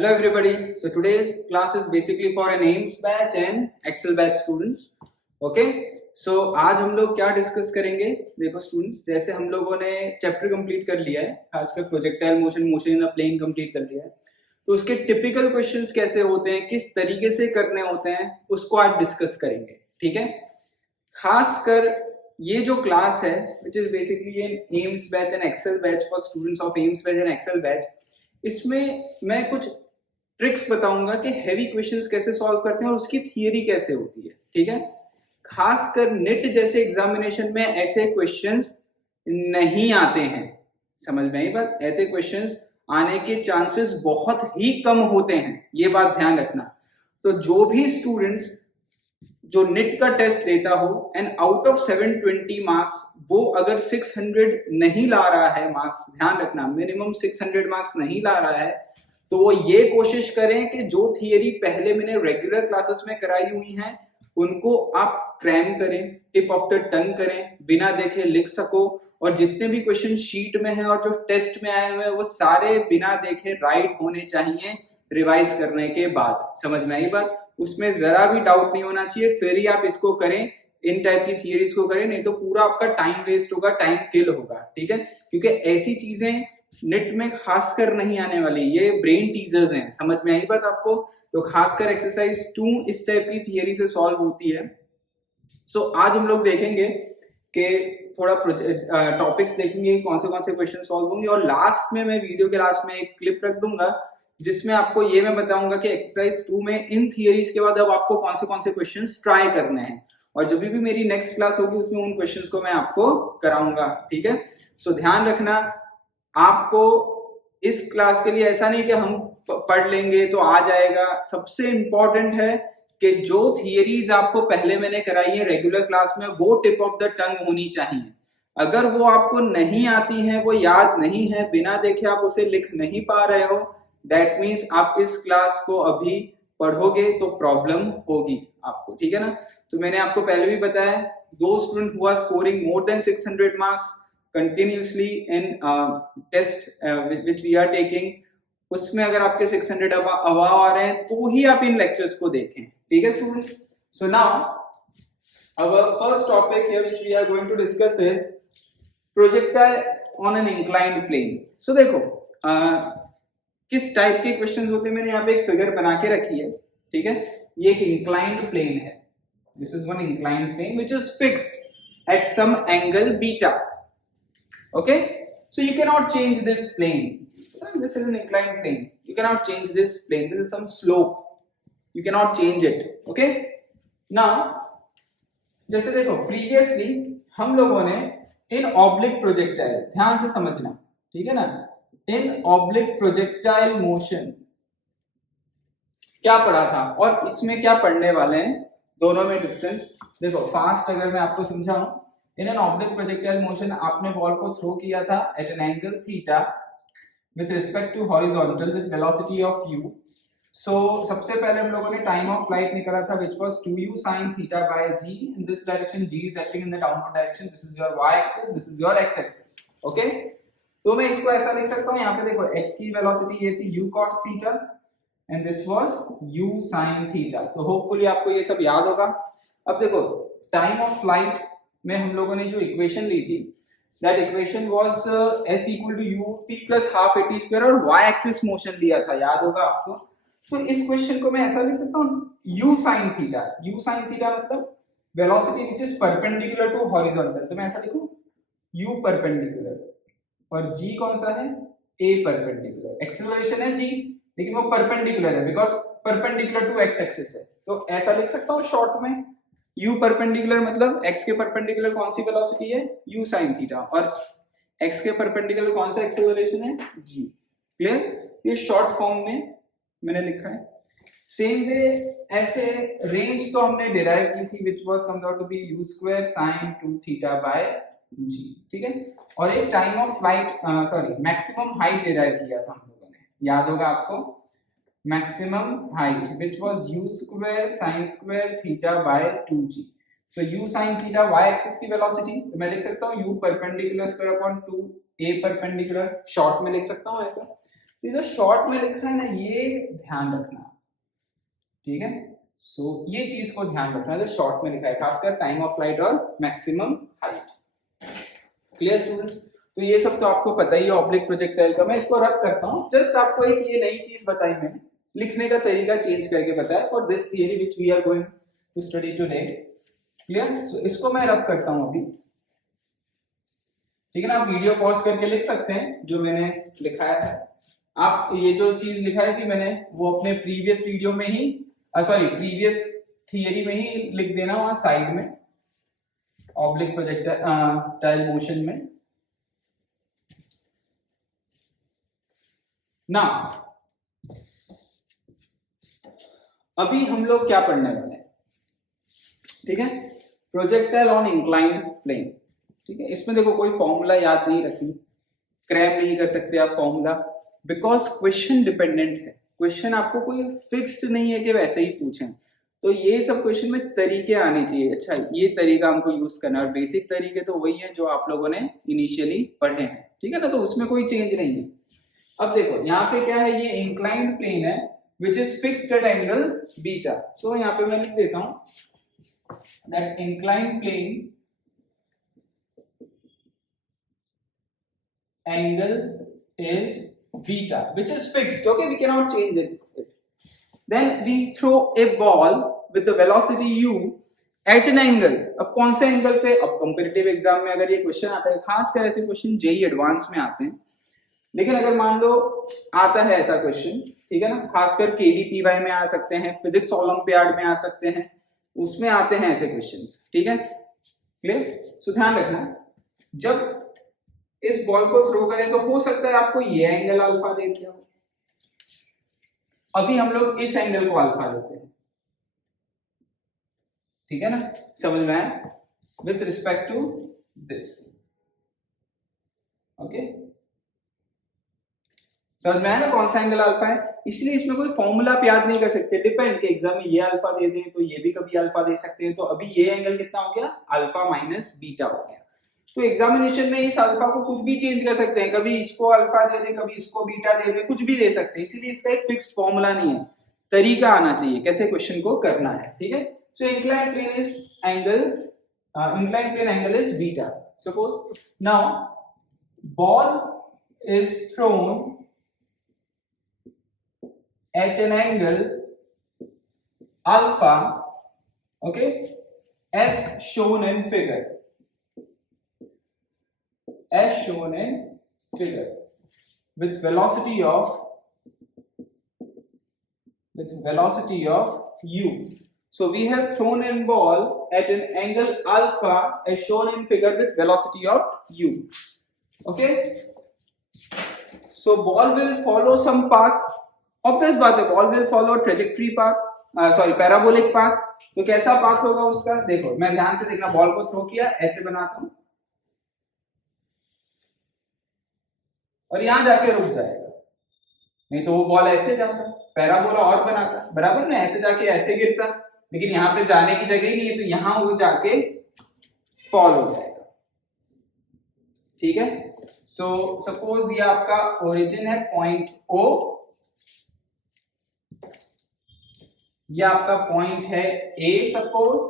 Hello everybody. So today's class is basically for an AIMS batch and Excel batch students. Okay. So आज हम लोग क्या discuss करेंगे? देखो स्टूडेंट्स, जैसे हम लोगों ने चैप्टर कंप्लीट कर लिया है, खासकर projectile motion in a plane complete कर लिया है, तो उसके टिपिकल क्वेश्चंस कैसे होते हैं, किस तरीके से करने होते हैं, उसको आज डिस्कस करेंगे. ठीक है. खासकर ये जो क्लास है which is basically an AIIMS batch and Excel batch for students of AIIMS batch and Excel batch, इसमें मैं कुछ ट्रिक्स बताऊंगा कि हैवी क्वेश्चंस कैसे सॉल्व करते हैं और उसकी थियरी कैसे होती है. ठीक है. खासकर नेट जैसे एग्जामिनेशन में ऐसे क्वेश्चंस नहीं आते हैं. समझ में आई बात? ऐसे क्वेश्चंस आने के चांसेस बहुत ही कम होते हैं, ये बात ध्यान रखना. तो जो भी स्टूडेंट्स जो नेट का टेस्ट देता हो एंड आउट ऑफ 720 मार्क्स वो अगर 600 नहीं ला रहा है मार्क्स, ध्यान रखना मिनिमम 600 मार्क्स नहीं ला रहा है, तो वो ये कोशिश करें कि जो थियरी पहले मैंने रेगुलर क्लासेस में कराई हुई हैं उनको आप क्रैम करें, टिप ऑफ द टंग करें, बिना देखे लिख सको, और जितने भी क्वेश्चन शीट में हैं और जो टेस्ट में आए हुए हैं वो सारे बिना देखे राइट होने चाहिए रिवाइज करने के बाद. समझ में आई बात? उसमें जरा भी डाउट नहीं होना चाहिए, फिर ही आप इसको करें, इन टाइप की थियरीज को करें, नहीं तो पूरा आपका टाइम वेस्ट होगा, टाइम किल होगा. ठीक है. क्योंकि ऐसी चीजें नेट में खासकर नहीं आने वाली, ये ब्रेन टीजर्स हैं. समझ में आई बात आपको? तो खासकर एक्सरसाइज 2 इस टाइप की थियरी से सॉल्व होती है. सो आज हम लोग देखेंगे कि थोड़ा टॉपिक्स देखेंगे, कौन से क्वेश्चन सॉल्व होंगे, और लास्ट में मैं वीडियो के लास्ट में एक क्लिप रख दूंगा जिसमें आपको ये मैं बताऊंगा कि एक्सरसाइज 2 में इन थियरीज के बाद अब आपको कौन से क्वेश्चंस ट्राई करने हैं, और जब भी मेरी नेक्स्ट क्लास होगी उसमें उन क्वेश्चंस को मैं आपको कराऊंगा. ठीक है. सो ध्यान रखना, आपको इस क्लास के लिए ऐसा नहीं कि हम पढ़ लेंगे तो आ जाएगा. सबसे इंपॉर्टेंट है कि जो थियरीज आपको पहले मैंने कराई है रेगुलर क्लास में वो टिप ऑफ द टंग होनी चाहिए. अगर वो आपको नहीं आती है, वो याद नहीं है, बिना देखे आप उसे लिख नहीं पा रहे हो, दैट मीन्स आप इस क्लास को अभी पढ़ोगे तो प्रॉब्लम होगी आपको. ठीक है ना. तो मैंने आपको पहले भी बताया, दो स्टूडेंट हुआ scoring more than 600 marks continuously in test which we are taking, उसमें अगर आपके 600 अबाव आ रहे हैं तो ही आप इन लेक्चर्स को देखें. ठीक है students. So now our first topic here which we are going to discuss is projectile on an inclined plane. So देखो किस टाइप के क्वेश्चंस होते हैं, मैंने यहाँ पे एक फिगर बना के रखी है. ठीक है. ये एक इंक्लाइंड प्लेन है. This is one inclined plane which is fixed at some angle beta. Okay, so you cannot change this plane. This is an inclined plane. You cannot change this plane. This is some slope. You cannot change it. Okay. Now, जैसे देखो previously हम लोगों ने in oblique projectile, ध्यान से समझना, ठीक है ना, in oblique projectile motion क्या पढ़ा था और इसमें क्या पढ़ने वाले हैं, दोनों में डिफरेंस देखो. फास्ट अगर मैं आपको समझाऊं, in an oblique projectile motion आपने बॉल को थ्रो किया था at an angle theta with respect to horizontal with velocity of u. So सबसे पहले हम लोगों ने टाइम ऑफ फ्लाइट निकाला था which was 2u sin theta by g. In this direction g is acting in the downward direction. This is your y axis, this is your x axis. Okay. तो मैं इसको ऐसा लिख सकता हूं, यहां पे देखो x की वेलोसिटी ये थी u cos theta and this was u sin theta. So hopefully आपको ये सब याद होगा. अब देखो टाइम ऑफ फ्लाइट में हम लोगों ने जो इक्वेशन ली थी, that equation was s equal to ut plus half at square और y एक्सिस मोशन लिया था, याद होगा आपको. तो इस क्वेश्चन को मैं ऐसा लिख सकता हूं u sin theta. u sin theta मतलब velocity which is perpendicular to horizontal, तो मैं ऐसा लिखूं u परपेंडिकुलर, और g कौन सा है, a परपेंडिकुलर. एक्सेलरेशन है g लेकिन वो परपेंडिकुलर है because perpendicular to x axis है. तो ऐसा लिख सकता हूं शॉर्ट में, u परपेंडिकुलर मतलब x के परपेंडिकुलर कौन सी वेलोसिटी है, u sin थीटा, और x के परपेंडिकुलर कौन सा एक्सेलरेशन है, g. क्लियर. ये शॉर्ट फॉर्म में मैंने लिखा है. सेम वे ऐसे रेंज तो हमने डिराइव की थी which was comes out to be u square sin 2 theta by g. ठीक है. और एक time of flight maximum height derive किया था हम लोगों ने, याद होगा आपको, maximum height which was u square sin square theta by 2g. so u sin theta y axis की velocity, तो मैं लिख सकता हूँ u perpendicular square upon 2 a perpendicular, short में लिख सकता हूँ ऐसा. तो ये जो शॉर्ट में लिखा है ना, ये ध्यान रखना, ठीक है। सो ये चीज को ध्यान रखना जो शॉर्ट में लिखा है, खासकर टाइम ऑफ फ्लाइट और मैक्सिमम हाइट। Clear students? तो ये सब तो आपको पता ही है ऑब्लिक प्रोजेक्टाइल का। मैं इसको रख करता हूँ, जस्ट आपको एक ये नई चीज बताई मैंने, लिखने का तरीका चेंज करके बताया for this theory which we are going to study today. Clear? So इसको मैं रख करता हूँ अभी, ठीक है ना। आप वीडियो पॉज करके लिख सकते हैं जो मैंने लिखाया है। आप ये जो चीज लिखाई थी मैंने, वो अपने प्रीवियस वीडियो में ही, सॉरी प्रीवियस थियरी में ही लिख देना वहां साइड में, ऑब्लिक प्रोजेक्टाइल मोशन में ना। अभी हम लोग क्या पढ़ने वाले हैं, ठीक है? प्रोजेक्टाइल ऑन इंक्लाइंड प्लेन, ठीक है। इसमें देखो कोई फॉर्मूला याद नहीं रखनी, क्रैम नहीं कर सकते आप फॉर्मूला, बिकॉज क्वेश्चन डिपेंडेंट है। क्वेश्चन आपको कोई फिक्स्ड नहीं है कि वैसे ही पूछें, तो ये सब क्वेश्चन में तरीके आने चाहिए। अच्छा, ये तरीका हमको यूज करना है, और बेसिक तरीके तो वही है जो आप लोगों ने इनिशियली पढ़े हैं, ठीक है ना। तो उसमें कोई चेंज नहीं है। अब देखो यहाँ पे क्या है, ये इंक्लाइंड प्लेन है which is fixed at angle beta. So यहाँ पे मैं लिख देता हूं that inclined plane angle is beta which is fixed, okay, we cannot change it. Then we throw a ball with the velocity u at an angle. अब कौन से angle पे? अब कंपैरेटिव एग्जाम में अगर ये क्वेश्चन आता है, खासकर ऐसे क्वेश्चन जेई एडवांस में आते हैं, लेकिन अगर मान लो आता है ऐसा क्वेश्चन, ठीक है ना, खासकर केवीपीवाई में आ सकते हैं, फिजिक्स ओलंपियाड में आ सकते हैं, उसमें आते हैं ऐसे क्वेश्चंस, ठीक है। क्लियर? सो ध्यान रखना, जब इस बॉल को थ्रो करें तो हो सकता है आपको ये एंगल अल्फा दे दिया हो। अभी हम लोग इस एंगल को अल्फा लेते हैं, ठीक है ना, समझ में आया? With respect to this, okay, समझ में आया ना कौन सा एंगल अल्फा है। इसलिए इसमें कोई फॉर्मूला आप याद नहीं कर सकते, डिपेंड के एग्जाम में ये अल्फा दे दें तो ये भी कभी अल्फा दे सकते हैं। तो अभी ये एंगल कितना हो गया? अल्फा माइनस बीटा हो गया। तो एग्जामिनेशन में इस अल्फा को कुछ भी चेंज कर सकते हैं, कभी इसको अल्फा दे दें, कभी इसको बीटा दे दें, कुछ भी दे सकते हैं। इसीलिए इसका एक फिक्स्ड फॉर्मूला नहीं है, तरीका आना चाहिए कैसे क्वेश्चन को करना है, ठीक है। So inclined plane is angle, inclined plane angle is beta. Suppose now ball is thrown at an angle alpha, okay, as shown in figure, as shown in figure, with velocity of u. So we have thrown in ball at an angle alpha as shown in figure with velocity of u, okay. So ball will follow some path, obvious बात है, ball will follow trajectory path, sorry parabolic path. तो कैसा path होगा उसका? देखो मैं ध्यान से देखना, बॉल को थ्रो किया, ऐसे बनाता हूं और यहां जाके रुक जाएगा, नहीं तो वो बॉल ऐसे जाता, पैराबोला और बनाता, बराबर ना, ऐसे जाके ऐसे गिरता, लेकिन यहाँ पे जाने की जगह ही नहीं है, तो यहां वो जाके फॉल हो जाएगा, ठीक है। सो सपोज ये आपका ओरिजिन है पॉइंट ओ, ये आपका पॉइंट है ए सपोज,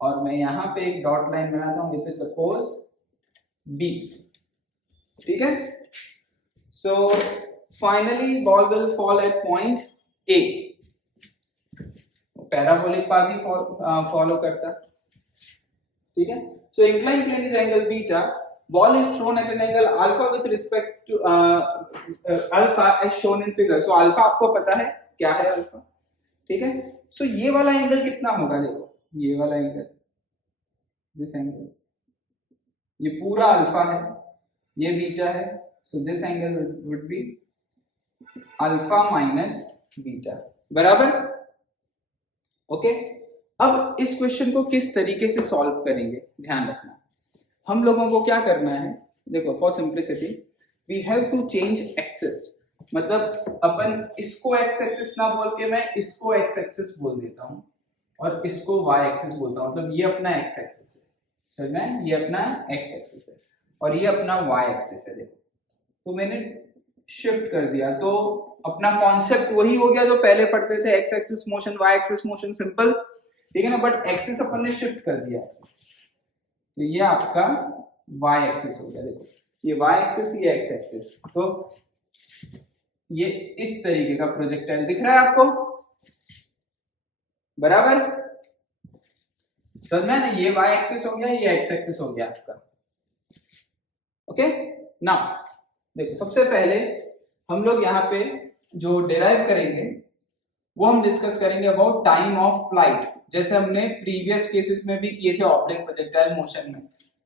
और मैं यहां पे एक डॉट लाइन बनाता हूं विच इज सपोज बी, ठीक है। So finally ball will fall at point A, parabolic path ही फॉलो करता, ठीक है। So inclined plane is angle beta, ball is thrown at an angle alpha with respect to alpha as shown in figure. So alpha आपको पता है क्या है alpha, ठीक है। सो ये वाला एंगल कितना होगा? देखो ये वाला एंगल, दिस एंगल, ये पूरा अल्फा है, ये बीटा है, so this angle would be alpha minus beta, बराबर, ओके। अब इस क्वेश्चन को किस तरीके से सॉल्व करेंगे, ध्यान रखना। हम लोगों को क्या करना है, देखो for simplicity we have to change axis, मतलब अपन इसको एक्स एक्सिस ना बोल के मैं इसको एक्स एक्सिस बोल देता हूं और इसको वाई एक्सिस बोलता हूं, मतलब ये अपना एक्स एक्सिस है, समझ में? ये अपना एक्स एक्सिस है और ये अपना वाई एक्सिस है। देखो तो मैंने शिफ्ट कर दिया, तो अपना कॉन्सेप्ट वही हो गया जो पहले पढ़ते थे, x axis motion, y axis motion, simple, ठीक है ना, बट एक्सिस अपन ने शिफ्ट कर दिया ऐसे। तो ये आपका वाई एक्सिस हो गया, देखो ये वाई एक्सिस, ये एक्स एक्सिस, तो ये इस तरीके का प्रोजेक्टाइल दिख रहा है आपको, बराबर समझ में ना, ये वाई एक्सिस हो गया, ये एक्स एक्सिस हो गया आपका, ओके। नाउ देखो सबसे पहले हम लोग यहाँ पे जो डिराइव करेंगे वो हम डिस्कस करेंगे अबाउट टाइम ऑफ फ्लाइट, जैसे हमने प्रीवियस केसेस में भी किए थे ऑब्लिक प्रोजेक्टाइल मोशन में,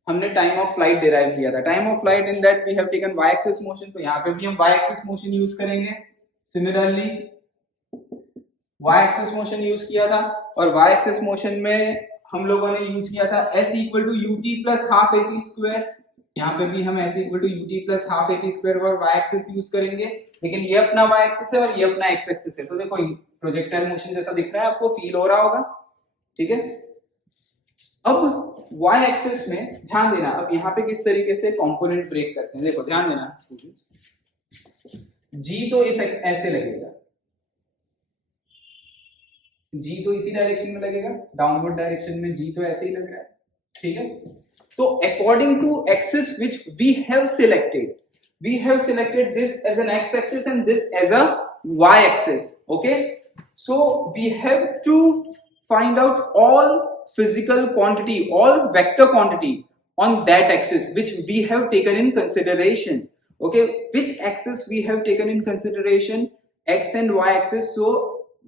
हमने टाइम ऑफ फ्लाइट डिराइव किया था। Time of flight in that we have taken y axis motion, तो यहाँ पे भी हम वाई एक्सिस मोशन यूज करेंगे। Similarly y axis motion use किया था, और वाई एक्सिस मोशन में हम लोगों ने यूज किया था s equal to ut plus half at square, यहाँ पे भी हम s equal to ut plus half at square और वाई एक्सिस यूज करेंगे, लेकिन ये अपना वाई एक्सिस है और ये अपना एक्स एक्सिस है, तो देखो प्रोजेक्टाइल मोशन जैसा दिख रहा है, आपको फील हो रहा होगा, ठीक है। अब वाई एक्सिस में ध्यान देना, अब यहाँ पे किस तरीके से कंपोनेंट ब्रेक करते हैं, देखो ध्यान देना स्टूडेंट्स, जी तो इस ऐसे लगेगा, जी तो इसी डायरेक्शन में लगेगा, डाउनवर्ड डायरेक्शन में जी तो ऐसे ही लग रहा है, ठीक है। तो according to axis which we have selected this as an x axis and this as a y axis, okay. So we have to find out all physical quantity, all vector quantity on that axis which we have taken in consideration, okay, which axis we have taken in consideration, x and y axis. So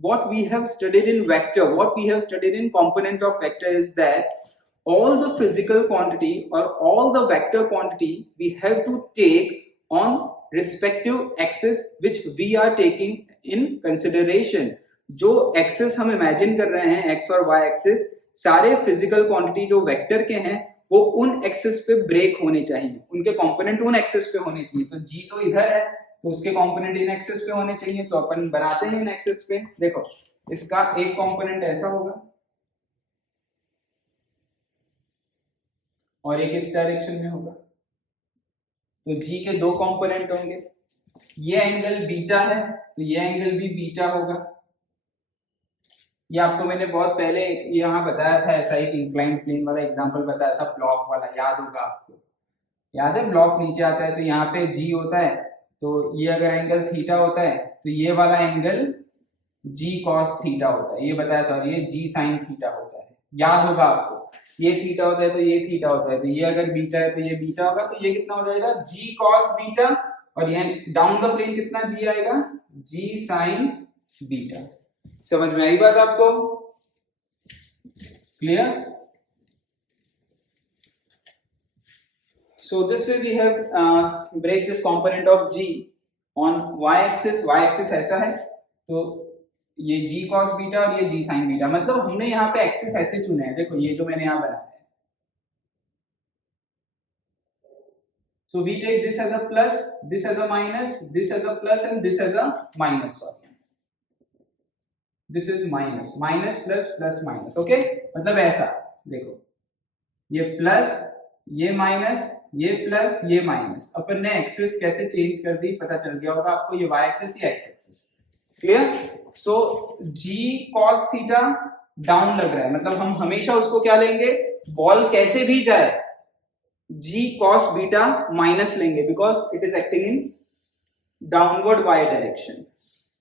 what we have studied in vector, what we have studied in component of vector is that all the physical quantity or all the vector quantity we have to take on respective axis which we are taking in consideration. जो access हम imagine कर रहे हैं, x और Y access, सारे physical quantity जो vector के हैं वो उन एक्सेस पे ब्रेक होने चाहिए, उनके कंपोनेंट उन एक्सेस पे होने चाहिए। तो जी तो इधर है तो उसके कंपोनेंट इन एक्सेस पे होने चाहिए, तो अपन बनाते हैं इन एक्सेस पे। देखो इसका एक कंपोनेंट ऐसा होगा और एक इस डायरेक्शन में होगा, तो जी के दो कंपोनेंट होंगे, ये एंगल बीटा है तो ये एंगल भी बीटा होगा। ये आपको मैंने बहुत पहले यहाँ बताया था, ऐसा एक इंक्लाइंड प्लेन वाला एग्जांपल बताया था, ब्लॉक वाला, याद होगा आपको, याद है, ब्लॉक नीचे आता है तो यहाँ पे जी होता है, तो ये अगर एंगल थीटा होता है तो ये वाला एंगल जी कॉस थीटा होता है, ये बताया था, और ये जी साइन थीटा होता है, याद होगा आपको, ये थीटा होता है तो ये थीटा होता है, तो ये अगर बीटा है तो ये बीटा होगा, तो ये कितना हो जाएगा जी कॉस बीटा, और ये डाउन द प्लेन कितना जी आएगा जी साइन बीटा। समझ में आई बात आपको, clear? So this way we have break this component of g on y axis, y axis ऐसा है, तो ये g cos बीटा और ये g sin बीटा, मतलब हमने यहाँ पे एक्सिस ऐसे चुने हैं, देखो ये जो मैंने यहाँ बनाया है, so we take this as a plus, this as a minus, this as a plus and this as a minus, sorry, this is minus, minus plus plus minus, okay, मतलब ऐसा देखो, ये प्लस, ये माइनस, ये plus, ये minus, अपन ने axis कैसे change कर दी पता चल गया होगा आपको, ये y एक्सिस, ये x एक्सिस, क्लियर? सो g cos थीटा डाउन लग रहा है, मतलब हम हमेशा उसको क्या लेंगे, बॉल कैसे भी जाए g cos बीटा माइनस लेंगे, because it is acting in downward y direction,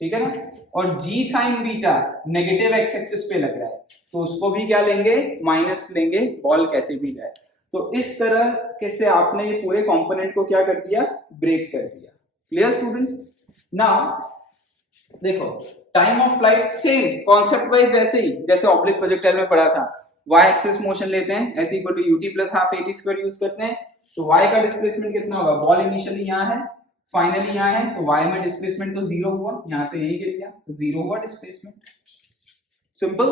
ठीक है ना, और g sign beta negative x axis पे लग रहा है, तो उसको भी क्या लेंगे, माइनस लेंगे, बॉल कैसे भी जाए। तो इस तरह कैसे आपने ये पूरे कंपोनेंट को क्या कर दिया, ब्रेक कर दिया। Clear students? नाउ देखो time of flight same concept wise वैसे ही जैसे ऑब्लिक प्रोजेक्टाइल में पढ़ा था, y एक्सिस मोशन लेते हैं, s equal to ut plus half at square use करते हैं, तो y का डिस्प्लेसमेंट कितना होगा, बॉल इनिशियली यहाँ है, फाइनली यहाँ है, तो y में डिस्प्लेसमेंट तो जीरो हुआ, यहाँ से यही गिर गया तो जीरो हुआ डिस्प्लेसमेंट, सिंपल,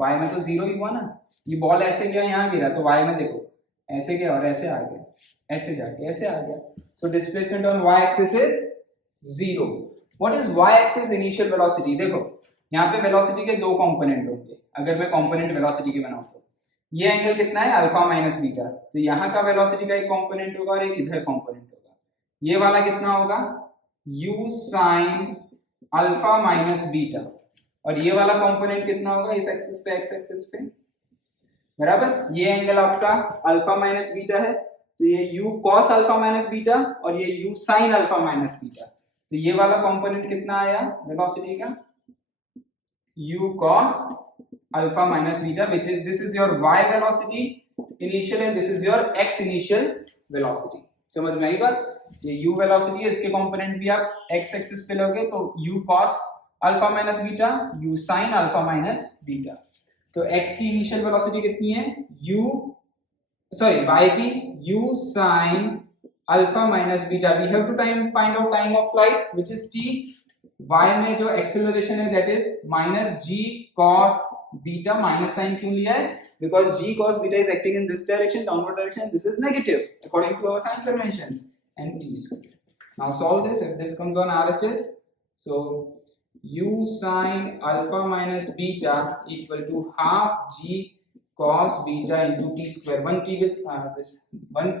y में तो जीरो ही हुआ ना, ये बॉल ऐसे गया यहाँ गिरा, तो y में देखो ऐसे गया और ऐसे आ गया, ऐसे जाके ऐसे आ गया, so displacement on y axis is zero. What is y axis initial velocity, देखो यहाँ पे वेलोसिटी के दो कंपोनेंट होंगे, अगर मैं कंपोनेंट वेलोसिटी के बनाऊं तो ये एंगल कितना है अल्फा माइनस बीटा, तो यहाँ का वेलोसिटी का एक कंपोनेंट होगा और एक इधर कंपोनेंट होगा, ये वाला कितना होगा u sine alpha minus beta, और ये वाला कंपोनेंट कितना होगा इस एक्सिस पे, एक्स एक्सिस पे, बराबर। ये एंगल आपका अल्फा माइनस बीटा है, तो ये u cos alpha minus beta और ये u sine alpha minus beta, तो ये वाला कंपोनेंट कितना आया वेलोसिटी का, u cos alpha minus beta, which is this is your y velocity initial and this is your x initial velocity. समझ में आई बात? ये u वेलोसिटी है, इसके कंपोनेंट भी आप x एक्सिस पे लोगे तो u cos alpha minus beta, u sin alpha minus beta. तो x की इनिशियल वेलोसिटी कितनी है, y की u sin alpha minus beta. We have to find out time of flight which is t। y में जो acceleration है that is minus g cos beta, minus sign क्यों लिया है, because g cos beta is acting in this direction, downward direction, this is negative according to our sign convention, and t square. Now solve this. If this comes on RHS, so u sin alpha minus beta equal to half g cos beta into t square. One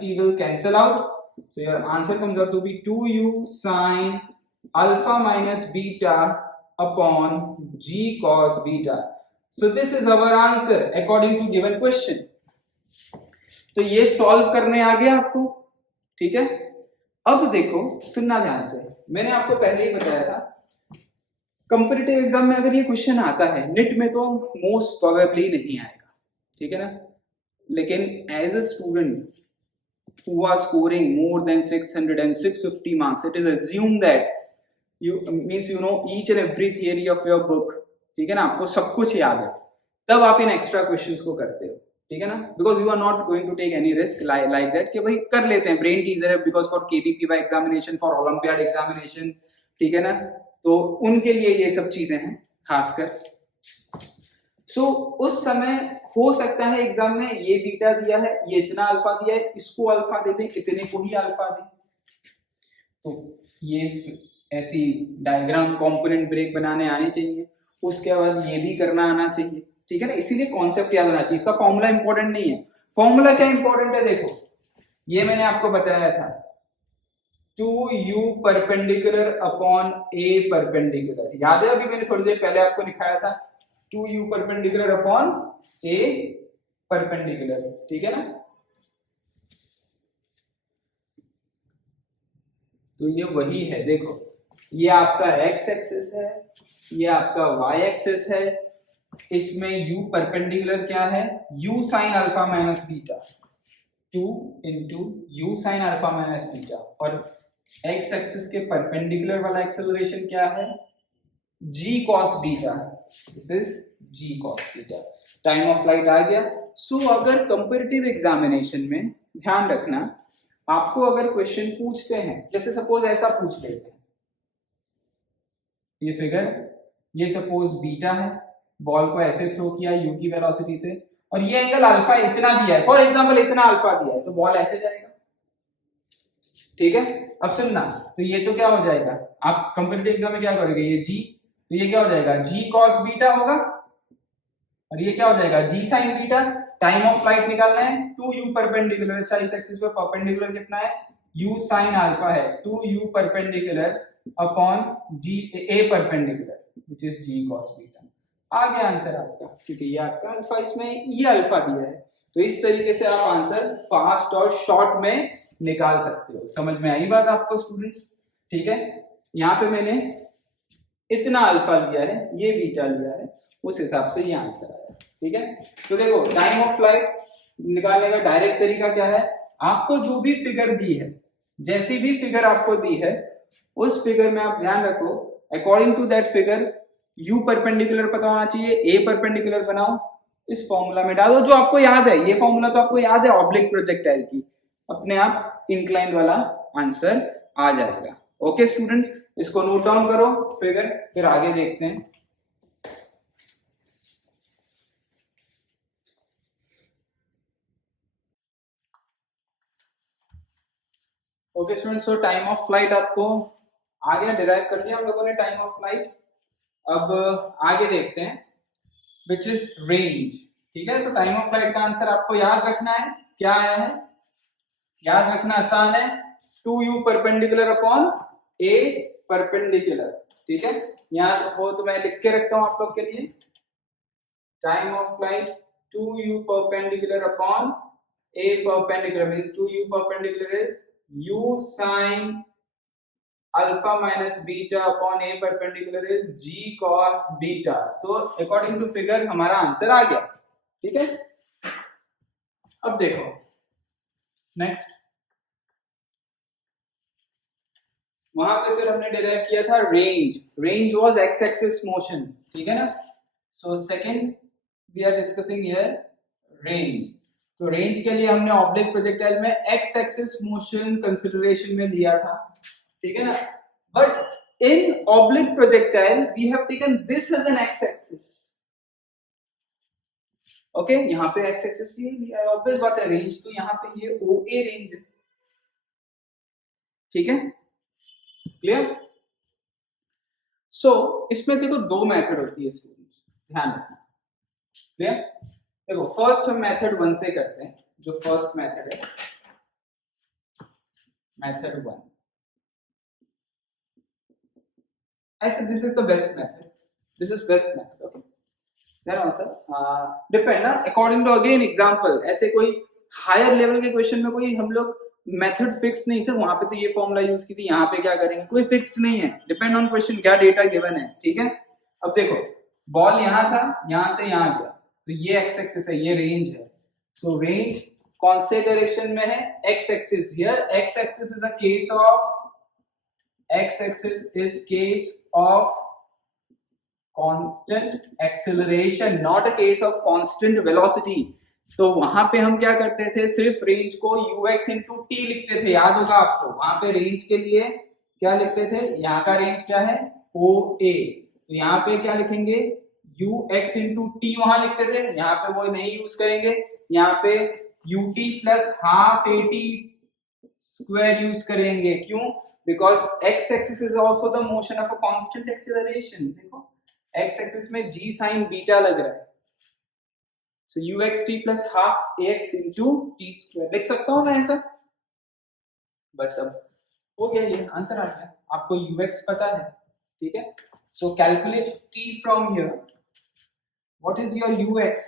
t will cancel out, so your answer comes out to be 2u sin alpha minus beta upon g cos beta. So this is our answer according to given question. तो ये solve करने आ गया आपको, ठीक है। अब देखो, सुनना ध्यान से, मैंने आपको पहले ही बताया था कंपैरेटिव एग्जाम में अगर ये क्वेश्चन आता है, निट में तो मोस्ट प्रोबेबली नहीं आएगा, ठीक है ना, लेकिन as a student who are scoring more than 600 and 650 marks, it is assumed that you means you know each and every theory of your book, ठीक है ना, आपको सब कुछ याद है, तब आप इन एक्स्ट्रा क्वेश्चंस को करते हो, ठीक है ना, because you are not going to take any risk like that कि भाई कर लेते हैं, ब्रेन टीजर है, because for KVPY examination, for olympiad examination, ठीक है ना, तो उनके लिए ये सब चीजें हैं खासकर। सो उस समय हो सकता है एग्जाम में ये बीटा दिया है, ये इतना अल्फा दिया है, इसको अल्फा दे दें, इतने को ही अल्फा दें, तो ये ऐसी डायग्राम कंपोनेंट ब्रेक बनाने आने चाहिए, उसके बाद ये भी करना आना चाहिए, ठीक है ना, इसीलिए कॉन्सेप्ट याद होना चाहिए, इसका फॉर्मूला इंपॉर्टेंट नहीं है। फॉर्मूला क्या इंपॉर्टेंट है, देखो ये मैंने आपको बताया था 2u perpendicular upon a perpendicular, याद है, अभी मैंने थोड़ी देर पहले आपको दिखाया था 2u perpendicular upon a perpendicular, ठीक है ना। तो ये वही है, देखो ये आपका x एक्सिस है, ये आपका y एक्सिस है, इसमें u परपेंडिकुलर क्या है, u sin alpha minus beta, 2 into u sin alpha minus beta, और x एक्सिस के परपेंडिकुलर वाला एक्सेलरेशन क्या है, g cos beta, this is g cos beta. Time of flight आ गया। सो अगर कंपैरेटिव एग्जामिनेशन में ध्यान रखना, आपको अगर क्वेश्चन पूछते हैं, जैसे सपोज ऐसा पूछ लेते हैं, ये फिगर, ये सपोज बीटा है, बॉल को ऐसे थ्रो किया u की वेलोसिटी से, और ये एंगल अल्फा इतना दिया है, फॉर एग्जांपल इतना अल्फा दिया है, तो बॉल ऐसे जाएगा, ठीक है। अब सुनना, तो ये तो क्या हो जाएगा, आप कंपैरेटिव एग्जाम में क्या करोगे, ये g, तो ये क्या हो जाएगा, g cos बीटा होगा, और ये क्या हो जाएगा, g sin beta. Time of flight निकालना है, 2u परपेंडिकुलर, अच्छा इस एक्सिस पे परपेंडिकुलर कितना है, u sin अल्फा है, 2u perpendicular upon g a perpendicular which is g cos beta. आ गया आंसर आपका, क्योंकि ये आपका अल्फा, इसमें ये अल्फा दिया है, तो इस तरीके से आप आंसर फास्ट और शॉर्ट में निकाल सकते हो। समझ में आई बात आपको स्टूडेंट्स, ठीक है। यहाँ पे मैंने इतना अल्फा लिया है, ये बीटा लिया है, उस हिसाब से ये आंसर आया, ठीक है। तो देखो टाइम ऑफ फ्लाइट निकालने का डायरेक्ट तरीका क्या है, आपको जो भी फिगर दी है, जैसी भी फिगर आपको दी है, उस फिगर में आप ध्यान रखो, according to that figure u perpendicular पता होना चाहिए, a परपेंडिकुलर बनाओ, इस फॉर्मूला में डालो जो आपको याद है, ये फॉर्मूला तो आपको याद है ऑब्लिक प्रोजेक्टाइल की, अपने आप इंक्लाइंड वाला आंसर आ जाएगा। ओके स्टूडेंट्स, इसको नोट डाउन करो फिगर, फिर आगे देखते हैं। Okay students, so time of flight आपको आ गया, डिराइव कर लिया हम लोगों ने टाइम ऑफ फ्लाइट। अब आगे देखते हैं विच इज रेंज, ठीक है। सो टाइम ऑफ फ्लाइट का आंसर आपको याद रखना है, क्या आया है, याद रखना आसान है, 2u perpendicular upon a perpendicular, ठीक है। यहाँ वो तो मैं लिख के रखता हूँ आप लोग के लिए, time of flight 2u perpendicular upon a perpendicular means 2u perpendicular is u sin alpha minus beta upon a perpendicular is g cos beta. So according to figure हमारा आंसर आ गया, ठीक है। अब देखो नेक्स्ट, वहां पे फिर हमने डिराइव किया था range, range was x axis motion, ठीक है ना। So second we are discussing here range. तो रेंज के लिए हमने ऑब्लिक प्रोजेक्टाइल में एक्स एक्सिस मोशन कंसीडरेशन में लिया था, ठीक है ना। But in oblique projectile we have taken this as an x axis, okay. यहाँ पे एक्स एक्सिस ये ऑब्वियस बात है, रेंज तो यहाँ पे ये ओ ए रेंज है, ठीक है, क्लियर। सो इसमें देखो दो मेथड होती है स्टूडेंट्स, ध्यान रखना, क्लियर। देखो फर्स्ट हम मेथड 1 से करते हैं, जो फर्स्ट मेथड है मेथड 1, ऐसे this is the best method, this is best method, okay. Then answer depend ना अकॉर्डिंग टू अगेन एग्जांपल, ऐसे कोई हायर लेवल के क्वेश्चन में कोई हम लोग मेथड फिक्स नहीं, सर वहां पे तो ये फॉर्मूला यूज की थी, यहाँ पे क्या करेंगे, कोई फिक्स्ड नहीं है, डिपेंड ऑन क्वेश्चन क्या डेटा गिवन है, ठीक है। अब देखो बॉल यहाँ था, यहाँ से यहाँ गया, तो ये एक्स एक्सिस है, ये रेंज है। सो रेंज कौन से डायरेक्शन में है, x axis. Here x axis is a case of, x axis is case of constant acceleration, not a case of constant velocity. तो वहां पे हम क्या करते थे, सिर्फ रेंज को ux इंटू टी लिखते थे, याद होगा आपको। वहां पे रेंज के लिए क्या लिखते थे, यहाँ का रेंज क्या है OA, तो यहाँ पे क्या लिखेंगे ux इंटू टी वहां लिखते थे, यहाँ पे वो नहीं यूज करेंगे, यहाँ पे ut plus half AT square use करेंगे। क्यों, because x axis is also the motion of a constant acceleration. देखो x एक्सिस में g साइन बीटा लग रहा है, so uxt plus half ax into t square लिख सकता हूं मैं ऐसा, बस अब हो गया, ये आंसर आ गया। आपको ux पता है, ठीक है। so calculate t from here, what is your ux,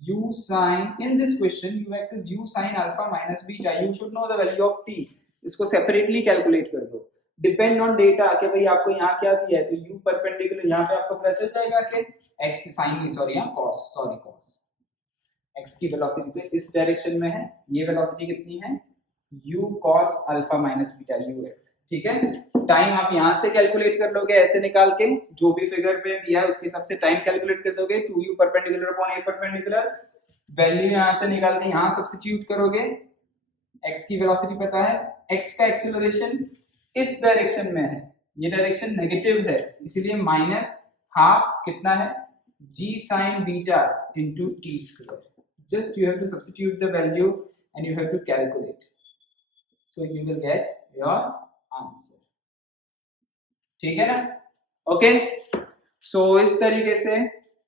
u sin, in this question ux is u sin alpha minus beta, you should know the value of t, इसको सेपरेटली कैलकुलेट कर दो, depend on data कि भाई आपको यहाँ क्या दिया है, तो u परपेंडिकुलर यहाँ पे आपको पता चल जाएगा कि x की फाइनली सॉरी यहाँ cos x की वेलोसिटी तो इस डायरेक्शन में है, ये वेलोसिटी कितनी है u cos alpha minus beta ux, ठीक है। टाइम आप यहाँ से कैलकुलेट कर लोगे, ऐसे निकाल के जो भी फिगर पे दिया है उसके हिसाब से टाइम कैलकुलेट कर दोगे, 2u perpendicular upon a perpendicular, value यहाँ से निकाल के यहाँ सब्स्टिट्यूट करोगे, x की वेलोसिटी पता है, x का एक्सीलरेशन इस डायरेक्शन में है, ये डायरेक्शन नेगेटिव है, इसीलिए माइनस हाफ कितना है g sin beta into t square, just you have to substitute the value and you have to calculate, so you will get your answer, ठीक है ना, ओके। सो इस तरीके से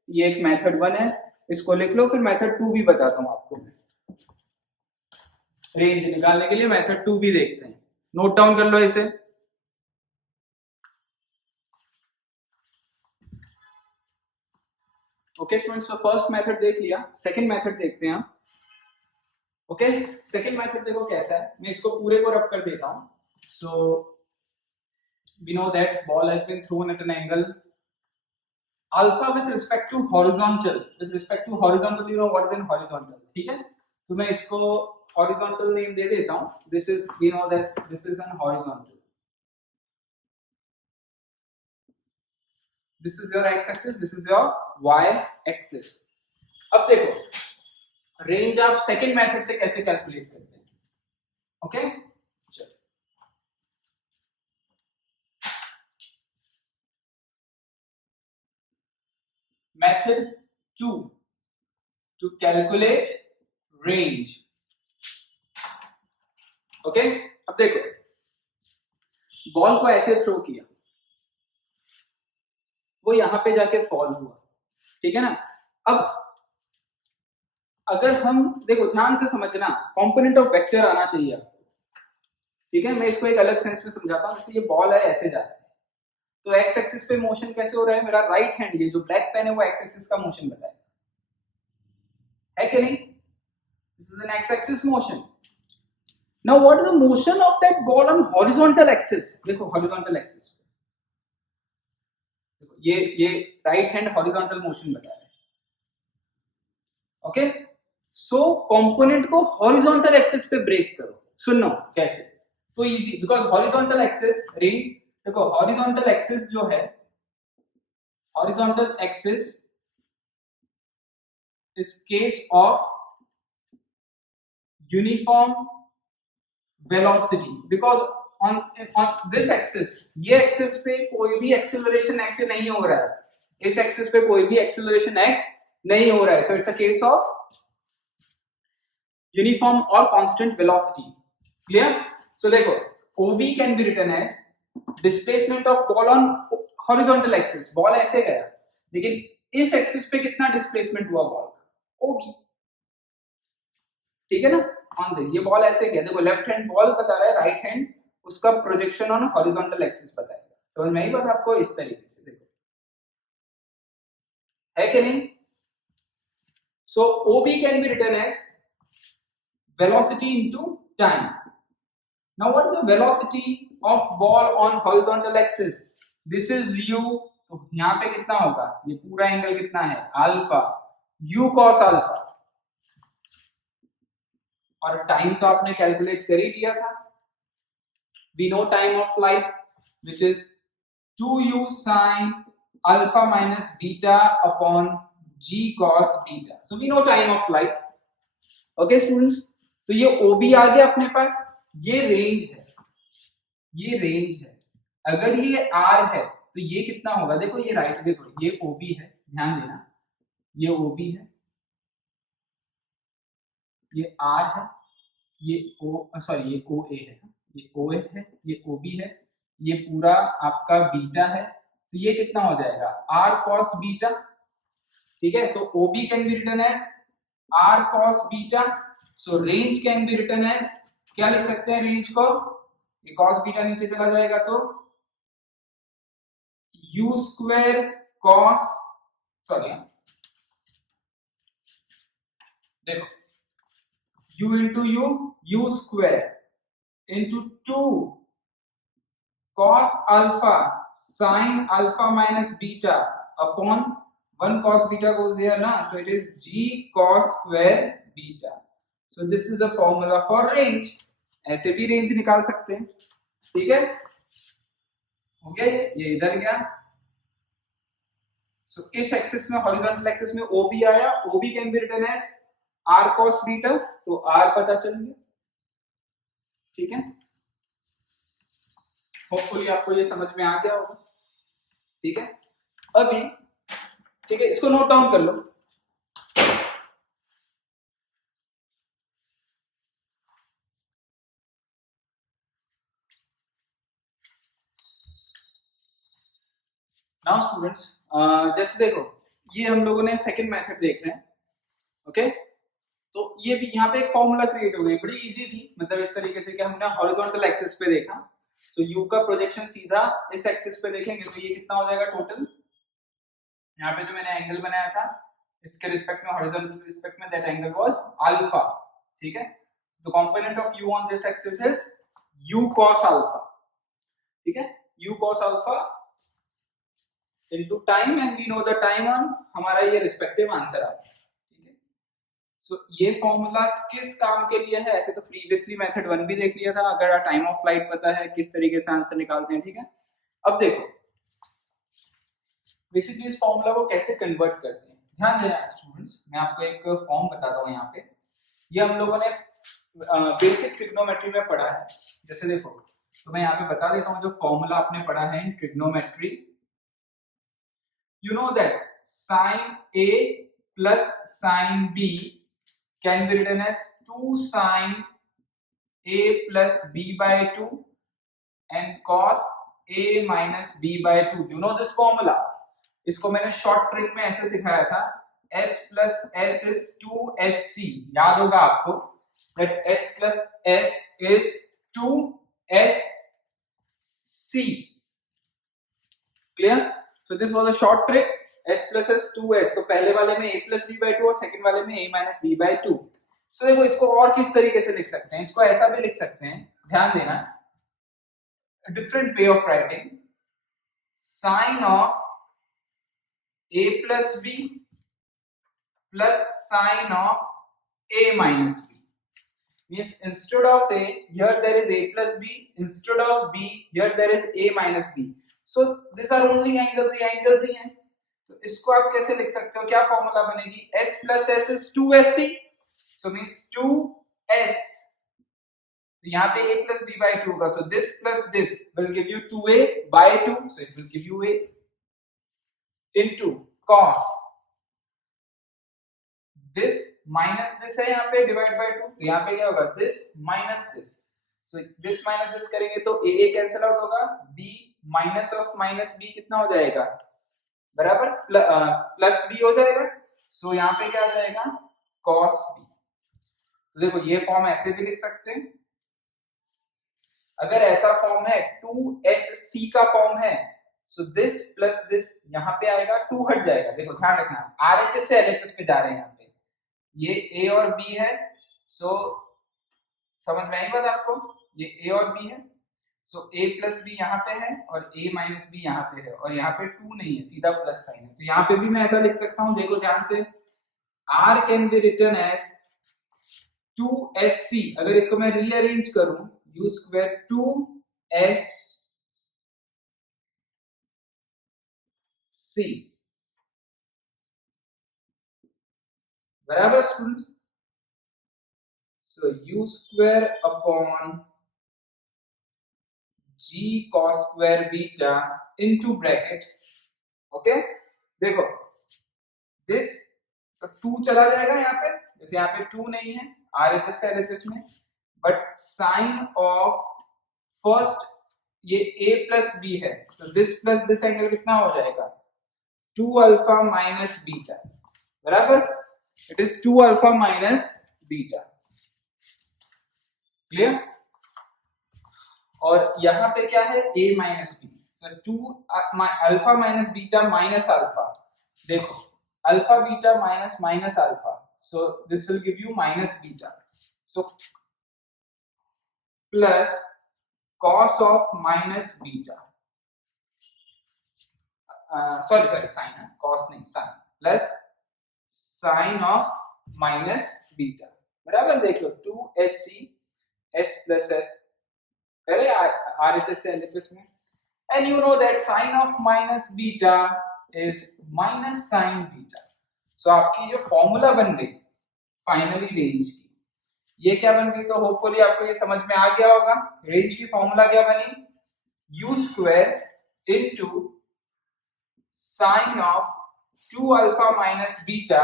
ये एक मेथड 1 है, इसको लिख लो, फिर मेथड 2 भी बताता हूं आपको, रेंज निकालने के लिए मेथड 2 भी देखते हैं, नोट डाउन कर लो इसे। Okay students, so first method देख लिया, सेकंड मेथड देखते हैं हम। ओके सेकंड मेथड देखो कैसा है, मैं इसको पूरे को रब कर देता हूं। So we know that ball has been thrown at an angle alpha with respect to horizontal, with respect to horizontal, you know what is an horizontal, ठीक है। तो मैं इसको हॉरिजॉन्टल नेम दे देता हूं, this is, we know that this is an horizontal, this is your x axis, this is your y axis। अब देखो रेंज आप सेकंड मेथड से कैसे कैलकुलेट करते हैं, ओके चलो method 2 to calculate range, okay. अब देखो बॉल को ऐसे थ्रो किया, वो यहां पे जाके फॉल हुआ, ठीक है ना। अब अगर हम देखो ध्यान से समझना, कंपोनेंट ऑफ वेक्टर आना चाहिए आपको, ठीक है, मैं इसको एक अलग सेंस में समझाता हूँ। जैसे ये बॉल है, ऐसे जा रहा है, तो एक्स एक्सिस पे मोशन कैसे हो रहा है, मेरा राइट हैंड, ये जो ब्लैक पेन है वो एक्स एक्सिस का मोशन बताएगा, है कि नहीं? This is N x axis motion. Now what is the motion of that ball on horizontal axis? देखो हॉरिजॉन्टल एक्सिस पे, देखो ये राइट हैंड हॉरिजॉन्टल मोशन बता रहा है। ओके, सो कंपोनेंट को हॉरिजॉन्टल एक्सिस पे ब्रेक करो। सुनो कैसे, तो easy, because horizontal axis, read, देखो हॉरिजॉन्टल एक्सिस जो है, horizontal axis is case of uniform velocity, because on this axis, ये एक्सिस पे कोई भी एक्सेलरेशन एक्ट नहीं हो रहा है, इस एक्सिस पे कोई भी एक्सेलरेशन एक्ट नहीं हो रहा है, so it's a case of uniform और कांस्टेंट वेलोसिटी। क्लियर? सो देखो OB can be written as displacement of ball on horizontal axis, ball ऐसे गया, लेकिन इस एक्सिस पे कितना डिस्प्लेसमेंट हुआ बॉल का, OB, ठीक है ना? ऑन दिस, ये बॉल ऐसे गया, देखो लेफ्ट हैंड बॉल बता रहा है, राइट हैंड उसका प्रोजेक्शन ऑन हॉरिजॉन्टल एक्सिस बताएगा। समझ में आई बात आपको? इस तरीके से देखो, है कि नहीं? So OB can be written as velocity into time. Now what is the velocity of ball on horizontal axis? This is u, तो यहाँ पे कितना होगा, ये पूरा एंगल कितना है, अल्फा, u cos अल्फा, और टाइम तो आपने कैलकुलेट कर ही लिया था, we know time of flight which is 2u sin alpha minus beta upon g cos beta, so we know time of flight. Okay students, तो ये OB आ गया अपने पास, ये रेंज है, ये रेंज है, अगर ये R है तो ये कितना होगा, देखो ये राइट, देखो ये OB है, ध्यान देना, ये OB है, ये R है, ये ये OA है, ये OA है, ये OB है, ये पूरा आपका बीटा है, तो ये कितना हो जाएगा, R cos बीटा, ठीक है? तो OB can be written as R cos beta, so range can be written as, क्या लिख सकते हैं रेंज को, ये cos बीटा नीचे चला जाएगा तो u स्क्वायर cos, देखो u into u square into 2 cos alpha sin alpha minus beta upon 1 cos beta goes here ना, so it is g cos square beta. So this is the formula for range. ऐसे भी range निकाल सकते हैं, ठीक है? हो गया ये इधर गया, सो इस एक्सिस में, हॉरिजॉन्टल एक्सिस में OB आया, OB can be written as R cos beta, तो R पता चल गया, ठीक है? होपफुली आपको ये समझ में आ गया होगा, ठीक है? अभी ठीक है, इसको नोट डाउन कर लो। नाउ स्टूडेंट्स, जैसे देखो ये हम लोगों ने सेकंड मेथड देख रहे हैं, ओके? तो ये भी यहाँ पे एक फॉर्मूला क्रिएट हो गई, बड़ी इजी थी, मतलब इस तरीके से कि हमने हॉरिजॉन्टल एक्सिस पे देखा, सो यू का प्रोजेक्शन सीधा इस एक्सिस पे देखेंगे तो ये कितना हो जाएगा टोटल, यहाँ पे जो मैंने एंगल बनाया था इसके रिस्पेक्ट में, हॉरिजॉन्टल रिस्पेक्ट में, दैट एंगल वाज अल्फा, ठीक है? So the component of u on this axis is u cos alpha, ठीक है? u cos alpha into time and we know the time on हमारा ये रिस्पेक्टिव आंसर आ गया, ठीक है? सो ये फॉर्मूला किस काम के लिए है, ऐसे तो प्रीवियसली मेथड 1 भी देख लिया था, अगर टाइम ऑफ फ्लाइट पता है किस तरीके से आंसर निकालते हैं, ठीक है? अब देखो बेसिकली इस फॉर्मूला को कैसे कन्वर्ट करते हैं, ध्यान देना स्टूडेंट्स, मैं आपको एक फॉर्म बताता हूँ यहाँ पे, ये हम लोगों ने बेसिक ट्रिग्नोमेट्री में पढ़ा है। जैसे देखो, तो मैं यहाँ पे बता देता हूँ जो फॉर्मूला आपने पढ़ा है इन trigonometry, you know that sin A plus sin B can be written as 2 sin A plus B by 2 and cos A minus B by 2. You know this formula? इसको मैंने शॉर्ट ट्रिक में ऐसे सिखाया था, S plus S is 2SC, याद होगा आपको, that S plus S is 2 s c. Clear? So this was a short trick. s plus s 2s, तो पहले वाले में a प्लस b बाई 2 और सेकंड वाले में a माइनस b बाई 2। सो देखो इसको और किस तरीके से लिख सकते हैं, इसको ऐसा भी लिख सकते हैं, ध्यान देना, different way of writing, sine of a plus b plus sine of a minus b, means instead of a here there is a plus b, instead of b here there is a minus b, so these are only angles, ये angles ही हैं, तो इसको आप कैसे लिख सकते हो, क्या फॉर्मूला बनेगी, s plus s is 2sc, so means 2s, तो यहाँ पे a plus b by 2 होगा, so this plus this will give you 2a by 2, so it will give you a into cos this minus this है यहाँ पे divide by 2, तो यहाँ पे क्या होगा, this minus this, so this minus this करेंगे तो a कैंसिल आउट होगा, b minus of minus b कितना हो जाएगा, बराबर प्लस b हो जाएगा, सो यहाँ पे क्या आ जाएगा, cos b। तो देखो ये फॉर्म ऐसे भी लिख सकते हैं, अगर ऐसा फॉर्म है 2sc का फॉर्म है, सो दिस प्लस दिस यहाँ पे आएगा, 2 हट जाएगा, देखो ध्यान रखना, RHS से LHS पे जा रहे हैं, यहाँ पे ये a और b है, सो समझ में आई बात आपको, ये a और b है, सो a प्लस b यहाँ पे है और a माइनस b यहाँ पे है, और यहाँ पे 2 नहीं है, सीधा प्लस साइन है, तो यहाँ पे भी मैं ऐसा लिख सकता हूँ, देखो ध्यान से, r can be written as 2sc, अगर इसको मैं रीअरेंज करूं, u स्क्वायर 2s c, बराबर students, so u square upon g cos square beta into bracket, okay, देखो दिस तो 2 चला जाएगा यहाँ पे, जैसे यहाँ पे 2 नहीं है RHS से LHS में, बट साइन ऑफ फर्स्ट ये a प्लस b है, so this plus this angle कितना हो जाएगा, 2 अल्फा माइनस बीटा, बराबर, it is 2 alpha minus beta, clear? और यहाँ पे क्या है, a minus b, so 2 alpha minus beta minus alpha, देखो alpha beta minus minus alpha, so this will give you minus beta, so plus cos of minus beta, sorry sin, cos नहीं sin, plus sin of minus beta, बराबर, देख लो 2sc s plus s, अरे RHS से LHS में, and you know that sin of minus beta is minus sin beta, so आपकी जो formula बन गई फाइनली रेंज की, ये क्या बन गई, तो होपफुली आपको ये समझ में आ गया होगा, रेंज की फॉर्मूला क्या बनी, u square into sine of 2 alpha minus beta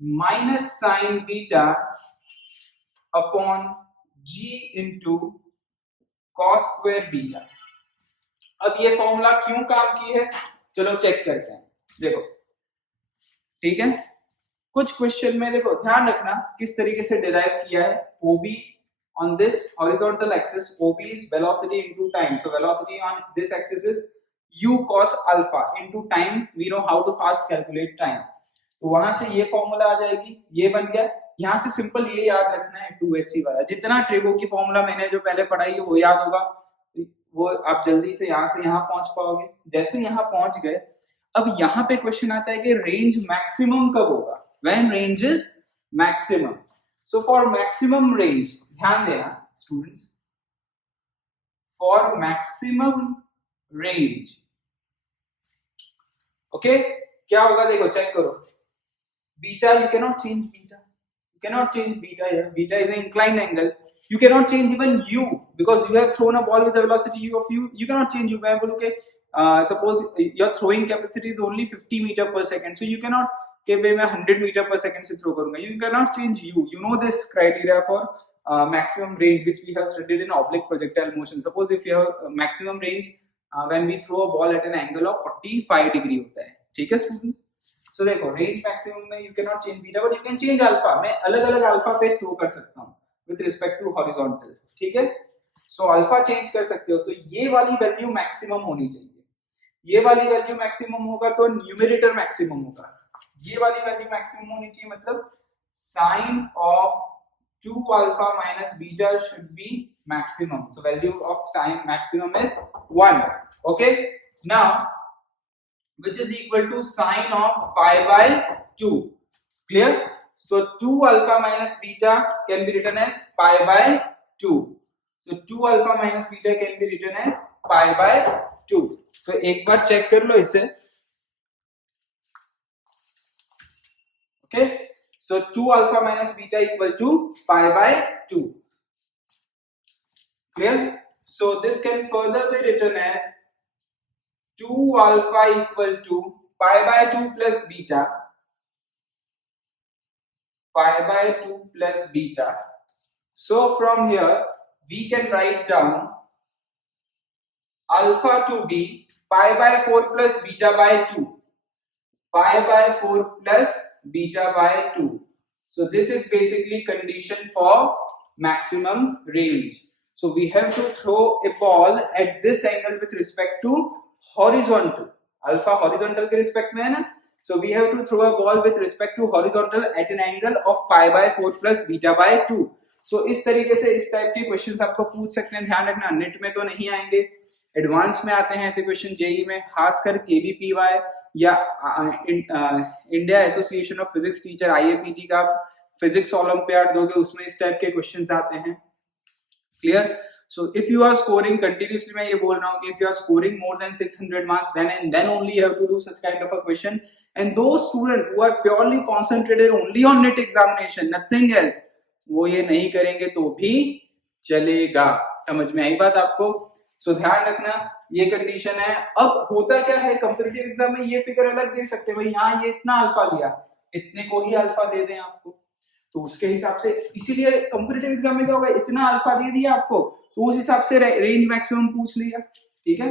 minus sign beta upon g into cos square beta. अब ये फॉर्मूला क्यों काम की है, चलो चेक करते हैं, देखो ठीक है, कुछ क्वेश्चन में देखो ध्यान रखना किस तरीके से डिराइव किया है, OB on this horizontal axis, OB is velocity into time, so velocity on this axis is u cos alpha into time, we know how to fast calculate time, तो वहां से ये फॉर्मूला आ जाएगी, ये बन गया, यहाँ से सिंपल ये याद रखना है 2sc वाला, जितना ट्रेगो की फॉर्मूला मैंने जो पहले पढ़ाई है वो याद होगा, वो आप जल्दी से यहाँ से यहाँ पहुंच पाओगे, जैसे यहाँ पहुंच गए, अब यहाँ पे क्वेश्चन आता है कि रेंज मैक्सिमम कब होगा, when range is maximum, so for maximum range, ध्यान देना students, for maximum range, okay, क्या होगा, देखो चेक करो, beta you cannot change beta, you cannot change beta here, beta is an inclined angle, you cannot change even u because you have thrown a ball with a velocity u of u, you cannot change u, मैं बोलूं कि suppose your throwing capacity is only 50 meter per second, so you cannot कि भाई मैं 100 metre पर second से throw करूंगा, you cannot change u, you know this criteria for maximum range which we have studied in oblique projectile motion, suppose if you have maximum range when we throw a ball at an angle of 45 degree होता है, ठीक है students, सो देखो range maximum में you cannot change beta but you can change alpha, मैं अलग अलग alpha पे थ्रो कर सकता हूँ with respect to horizontal, ठीक है, सो अल्फा चेंज कर सकते हो, तो ये वाली वैल्यू मैक्सिमम होनी चाहिए। ये वाली वैल्यू मैक्सिमम होगा तो न्यूमरेटर मैक्सिमम होगा। ये वाली वैल्यू मैक्सिमम होनी चाहिए, मतलब sign of 2 alpha minus beta should be maximum. So value of sin maximum is 1. Okay. Now, which is equal to sine of pi by 2. Clear? So 2 alpha minus beta can be written as pi by 2. So 2 alpha minus beta can be written as pi by 2. So एक बार check कर लो इसे. Okay. So 2 alpha minus beta equal to pi by 2. Clear? So this can further be written as 2 alpha equal to pi by 2 plus beta. Pi by 2 plus beta. So from here we can write down alpha to be pi by 4 plus beta by 2. Pi by 4 plus beta by 2. So this is basically condition for maximum range. So we have to throw a ball at this angle with respect to horizontal. Alpha horizontal के respect में है ना? So we have to throw a ball with respect to horizontal at an angle of pi by 4 plus beta by 2. So इस तरीके से इस type के questions आपको पूछ सकते हैं। ध्यान रखना, नेट में तो नहीं आएंगे, एडवांस में आते हैं ऐसे क्वेश्चन जेई में, खासकर केवीपीवाई या India association of physics teacher IAPT का फिजिक्स ओलंपियाड दोगे, उसमें इस टाइप के क्वेश्चंस आते हैं। Clear? So if you are scoring continuously, मैं ये बोल रहा हूँ कि if you are scoring more than 600 marks then only you have to do such kind of a question, and those students who are purely concentrated only on NET examination, nothing else, वो ये नहीं करेंगे तो भी चलेगा। समझ में आई बात आपको? सो ध्यान रखना, ये कंडीशन है। अब होता क्या है, कंपटीटिव एग्जाम में ये फिगर अलग दे सकते हैं, भाई यहाँ ये इतना अल्फा लिया, इतने को ही अल्फा दे दें आपको, तो उसके हिसाब से, इसीलिए कंपटीटिव एग्जाम में क्या होगा, इतना अल्फा दे दिया आपको तो उस हिसाब से रेंज मैक्सिमम पूछ लिया, ठीक है।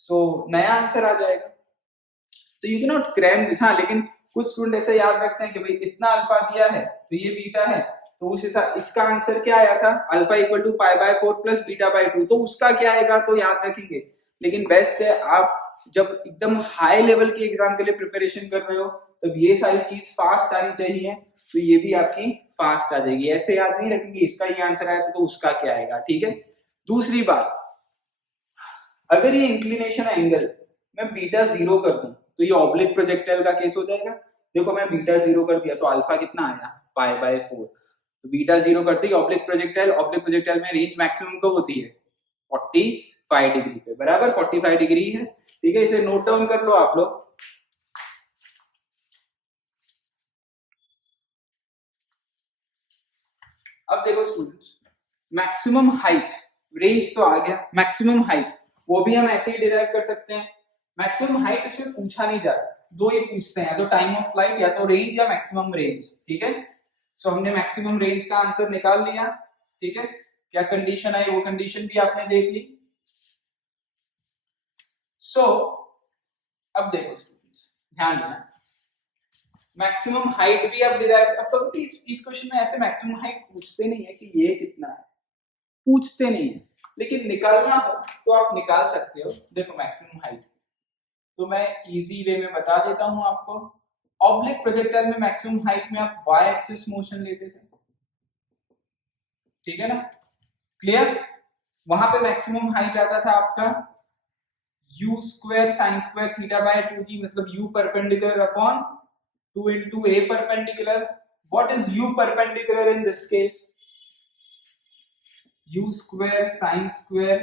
सो नया आंसर आ जाएगा। तो you can not cram this. हाँ, लेकिन कुछ स्टूडेंट ऐसे याद रखते हैं कि भाई इतना अल्फा दिया है तो ये बीटा है, तो उस हिसाब, इसका आंसर क्या आया था, alpha equal to pi by 4 plus beta by 2, तो उसका क्या आएगा तो याद रखेंगे। लेकिन बेस्ट है आप जब एकदम हाई लेवल के एग्जाम के लिए प्रिपरेशन कर रहे हो तब ये सारी चीज फास्ट आनी चाहिए, तो ये भी आपकी फास्ट आ जाएगी। ऐसे याद नहीं रखेंगे इसका ये आंसर आया था तो उसका क्या आएगा, ठीक है। दूसरी बात, अगर ये इंक्लिनेशन एंगल मैं बीटा 0 कर दूं तो ये ऑब्लिक प्रोजेक्टाइल का केस हो जाएगा। देखो मैं बीटा 0 कर दिया तो अल्फा कितना आया, पाई बाय 4, तो बीटा 0 करते ही ऑब्लिक प्रोजेक्टाइल में रेंज मैक्सिमम कब होती है, 45 डिग्री पे, बराबर 45 डिग्री है, ठीक है। इसे नोट डाउन कर लो आप लोग। अब देखो स्टूडेंट्स, मैक्सिमम हाइट, रेंज तो आ गया, मैक्सिमम हाइट वो भी हम ऐसे ही डिराइव कर सकते हैं। मैक्सिमम हाइट इसमें पूछा नहीं जाता, दो ही पूछते हैं, या तो टाइम ऑफ फ्लाइट या तो रेंज या मैक्सिमम रेंज, ठीक है। सो हमने मैक्सिमम रेंज का आंसर निकाल लिया, ठीक है। क्या कंडीशन आई वो कंडीशन भी आपने देख ली। सो अब देखो स्टूडेंट्स, ध्यान देना, मैक्सिमम हाइट भी आप डिराइव, अब तो इस क्वेश्चन में ऐसे मैक्सिमम हाइट पूछते नहीं है कि ये कितना है, पूछते नहीं है, लेकिन निकालना हो तो आप निकाल सकते हो। देखो मैक्सिमम हाइट तो मैं इजी वे में बता देता हूं आपको। ऑब्लिक प्रोजेक्टाइल में मैक्सिमम हाइट में आप y एक्सिस मोशन लेते थे, ठीक है ना, क्लियर। वहां पे मैक्सिमम हाइट आता था आपका u square sine square theta by 2g, मतलब u perpendicular upon 2 into a perpendicular. What is u perpendicular in this case? U square sin square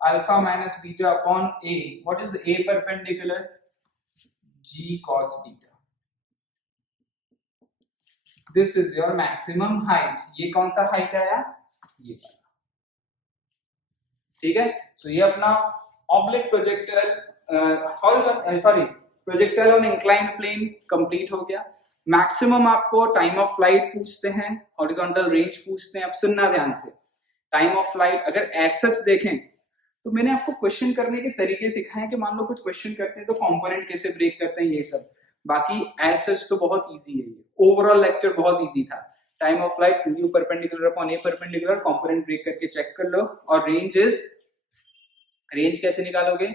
alpha minus beta upon a. What is a perpendicular? G cos beta. This is your maximum height. ये कौन सा height आया, ये, ठीक है। So ये अपना oblique projectile, sorry projectile on inclined plane complete हो गया। मैक्सिमम आपको टाइम ऑफ फ्लाइट पूछते हैं, हॉरिजॉन्टल रेंज पूछते हैं। अब सुनना ध्यान से, टाइम ऑफ फ्लाइट अगर एज सच देखें तो मैंने आपको क्वेश्चन करने के तरीके सिखाए कि मान लो कुछ क्वेश्चन करते हैं तो कंपोनेंट कैसे ब्रेक करते हैं, ये सब। बाकी एज सच तो बहुत इजी है, ये ओवरऑल लेक्चर बहुत इजी था। Time of flight 2u perpendicular upon a perpendicular, component break करके चेक कर लो। और रेंज कैसे निकालोगे,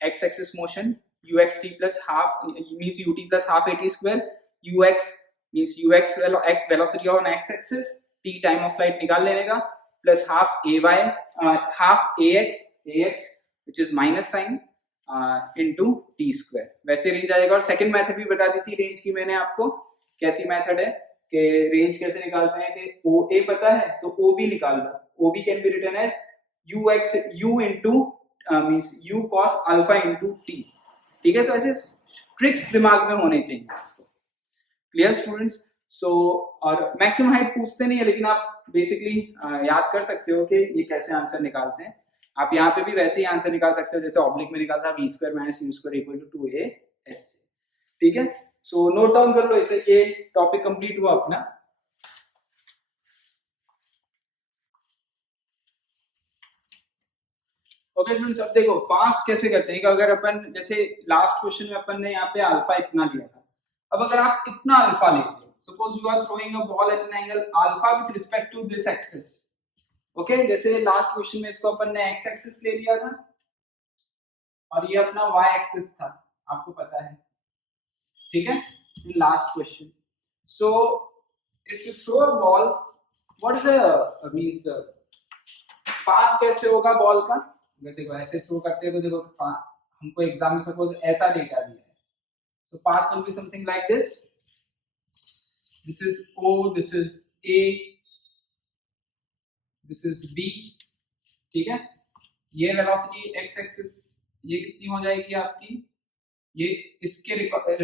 x axis motion uxt plus half means ut plus half at square, ux means ux velocity on x axis, t time of flight निकाल लेने का, plus half ay half ax which is minus sign into t square, वैसे range आएगा। और second method भी बता दी थी range की मैंने आपको, कैसी मेथड है कि रेंज कैसे निकालते हैं कि OA पता है तो OB निकाल लो, OB can be written as u into means u cos alpha into t, ठीक है। तो ऐसे ट्रिक्स दिमाग में होने चाहिए आपको, क्लियर स्टूडेंट्स। सो और मैक्सिमम हाइट पूछते नहीं है, लेकिन आप बेसिकली याद कर सकते हो कि ये कैसे आंसर निकालते हैं। आप यहाँ पे भी वैसे ही आंसर निकाल सकते हो जैसे ऑब्लिक में निकालता है, v square minus u square equal to 2a, ठीक है। सो नोट डाउन कर लो इसे, ये टॉपिक कंप्लीट हुआ अपना। ओके स्टूडेंट्स, अब देखो फास्ट कैसे करते हैं कि अगर अपन जैसे लास्ट क्वेश्चन में अपन ने यहाँ पे अल्फा इतना लिया था, अब अगर आप इतना अल्फा लेते हो, suppose you are throwing a ball at an angle alpha with respect to this axis, okay जैसे लास्ट क्वेश्चन में इसको अपन ने x एक्सिस ले लिया था और ये अपना y एक्सिस था, आपको पता है, ठीक है, in last question. So if you throw a ball, what is the means path कैसे होगा बॉल का, अगर देखो ऐसे थ्रो करते हैं तो देखो हमको एग्जाम में सपोज ऐसा डेटा दिया है, so path will be something like this, this is O, this is A, this is B, ठीक है। ये वेलोसिटी x एक्सिस ये कितनी हो जाएगी आपकी, ये इसके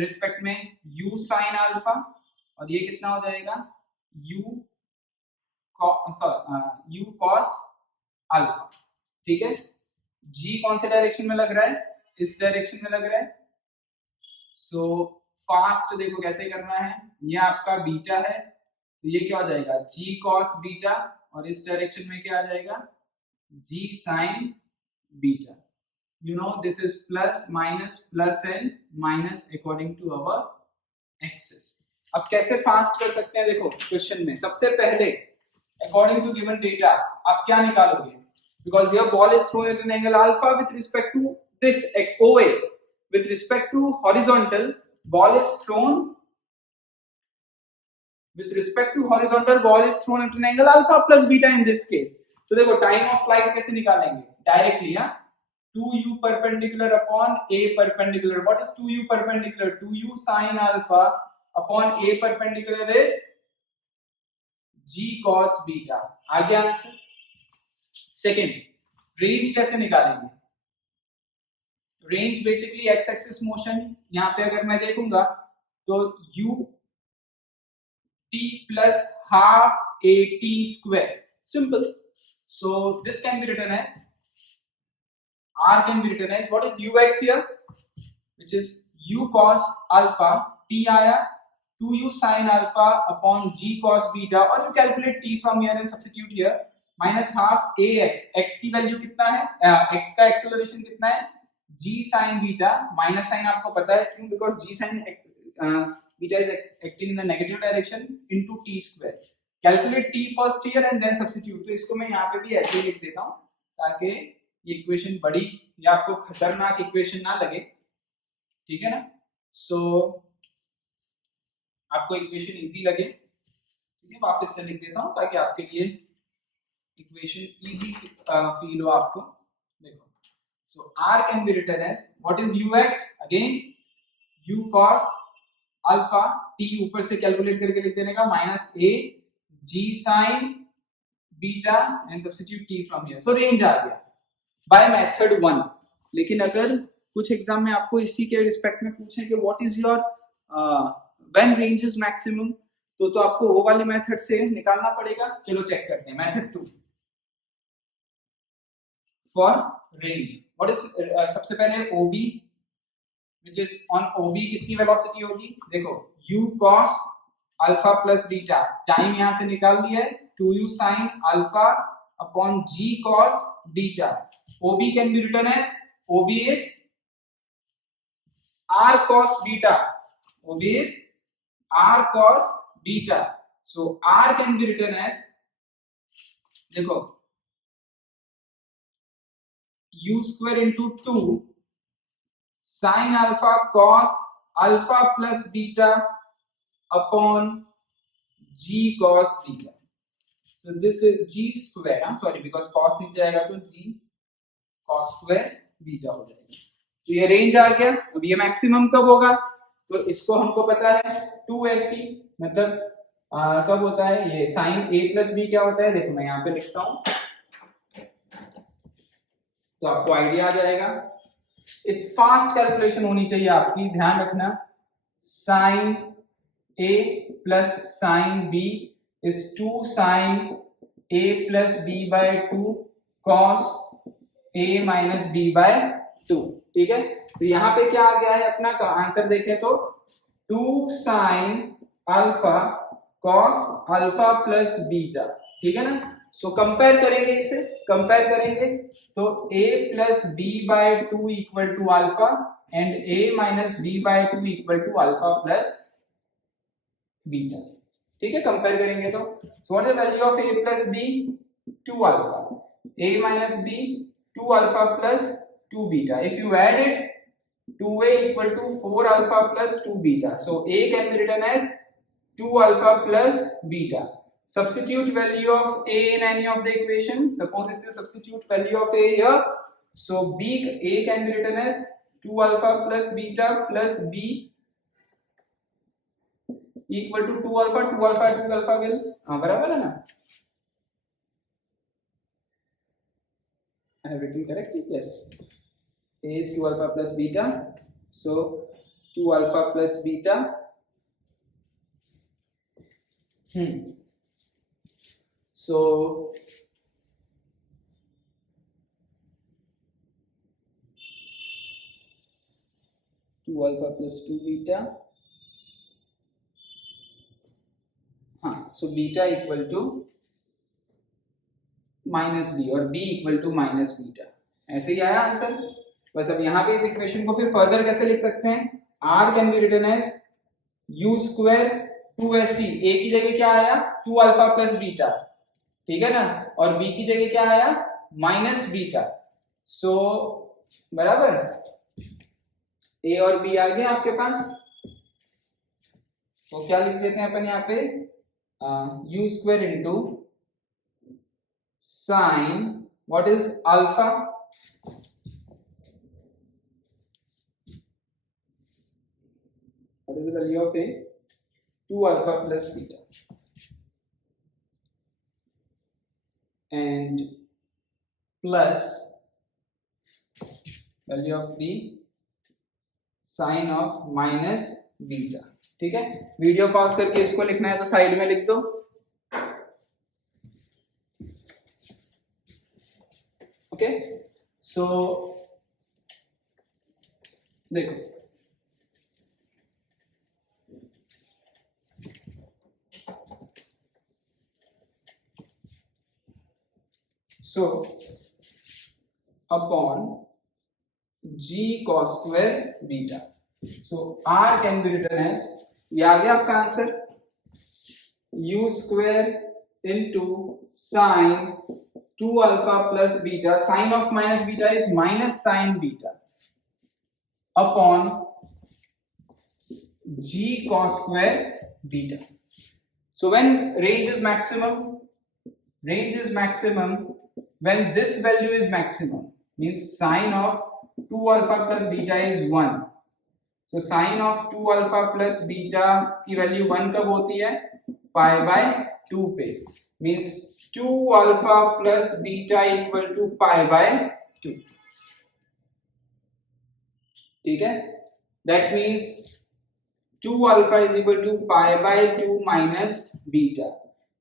रिस्पेक्ट में u sin अल्फा, और ये कितना हो जाएगा u cos अल्फा, ठीक है। g कौन से डायरेक्शन में लग रहा है, इस डायरेक्शन में लग रहा है। सो फास्ट देखो कैसे करना है, ये आपका बीटा है तो ये क्या हो जाएगा g cos बीटा, और इस डायरेक्शन में क्या आ जाएगा g sin beta, you know this is plus and minus according to our axis। अब कैसे फास्ट कर सकते हैं, देखो क्वेश्चन में सबसे पहले according to given data आप क्या निकालोगे, because your ball is thrown at an angle alpha with respect to this OA, with respect to horizontal ball is thrown with respect to horizontal ball is thrown at an angle alpha plus beta in this case। तो देखो time of flight कैसे निकालेंगे, directly 2u perpendicular upon a perpendicular, what is 2u perpendicular, 2u sin alpha upon a perpendicular is g cos beta, आगे answer. Second range कैसे निकालेंगे, range basically x axis motion, यहाँ पे अगर मैं देखूंगा तो u t plus half at square, simple। so this can be written as r can be written as what is ux here, which is u cos alpha, t आया 2u sin alpha upon g cos beta, or you calculate t from here and substitute here, minus half ax, x की value कितना है, x का acceleration कितना है g sin beta, minus sign आपको पता है क्यों, because g sin beta is acting in the negative direction into t square, calculate t first here and then substitute। तो इसको मैं यहाँ पे भी ऐसे ही लिख देता हूँ ताकि ये इक्वेशन बड़ी या आपको खतरनाक इक्वेशन ना लगे, ठीक है ना। सो आपको इक्वेशन इजी लगे, ठीक है, वापस से लिख देता हूं ताकि आपके लिए इक्वेशन इजी फील हो आपको। देखो so r can be written as what is ux, again u cos alpha, t ऊपर से कैलकुलेट करके लिख देने का, minus a g sin beta and substitute t from here. So range आ गया बाय मेथड 1। लेकिन अगर कुछ एग्जाम में आपको इसी के रिस्पेक्ट में पूछें कि what is your when range is maximum, तो आपको वो वाली मेथड से निकालना पड़ेगा। चलो चेक करते हैं method 2 for range. What is सबसे पहले OB, which is on OB कितनी वेलोसिटी होगी, देखो u cos alpha plus beta, time यहां से निकाल दिया है 2u sin alpha upon g cos beta, OB can be written as OB is r cos beta, OB is r cos beta। So R can be written as, देखो, u square into 2 sin alpha cos alpha plus beta upon g cos beta. So this is g square, sorry, because cos नीचे आएगा तो g cos square beta हो जाएगा. तो ये range आ गया. अब ये मैक्सिमम कब होगा? तो इसको हमको पता है 2ac, मतलब कब होता है ये साइन a प्लस b क्या होता है, देखो मैं यहाँ पे लिखता हूँ तो आपको आइडिया आ जाएगा. एक फास्ट कैलकुलेशन होनी चाहिए आपकी, ध्यान रखना. Sine a plus sine b is 2 sine a plus b by 2 cos a minus b by 2. ठीक है, तो यहाँ पे क्या आ गया है अपना आंसर देखें तो 2 sine alpha cos alpha plus beta. ठीक है ना. सो कंपेयर करेंगे, इसे कंपेयर करेंगे तो a plus b by 2 equal to alpha and a minus b by 2 equal to alpha plus beta. ठीक है, कंपेयर करेंगे तो so what is the value of a plus b? 2 alpha, a minus b 2 alpha plus 2 beta. If you add it, 2a equal to 4 alpha plus 2 beta. So a can be written as 2 alpha plus beta. Substitute value of a in any of the equation. Suppose if you substitute value of a here, so a can be written as 2 alpha plus beta plus b equal to 2 alpha will बराबर है ना? I have written correctly? Yes. A is 2 alpha plus beta, so 2 alpha plus beta. So 2 alpha plus 2 beta. So beta equal to minus b और b equal to minus beta. ऐसे ही आया answer. बस अब यहाँ पे इस इक्वेशन को फिर फर्दर कैसे लिख सकते हैं? r can be written as u square 2ac. a की जगह क्या आया? 2 अल्फा प्लस बीटा. ठीक है ना. और b की जगह क्या आया? Minus beta. सो बराबर a और b आ गए आपके पास. तो क्या लिख देते हैं अपन यहाँ पे? u square into sine what is alpha what is the value of a? 2 alpha plus beta and plus value of b sin of minus beta. ठीक है, वीडियो पॉज करके इसको लिखना है तो साइड में लिख दो. ओके, सो देखो so upon g cos square beta, so r can be written as, ये आ गया आपका answer, u square into sin 2 alpha plus beta, sin of minus beta is minus sin beta upon g cos square beta. So when range is maximum when this value is maximum, means sin of 2 alpha plus beta is 1. So sin of 2 alpha plus beta की value 1 कब होती है? Pi by 2 पे, means 2 alpha plus beta equal to pi by 2. ठीक है, that means 2 alpha is equal to pi by 2 minus beta,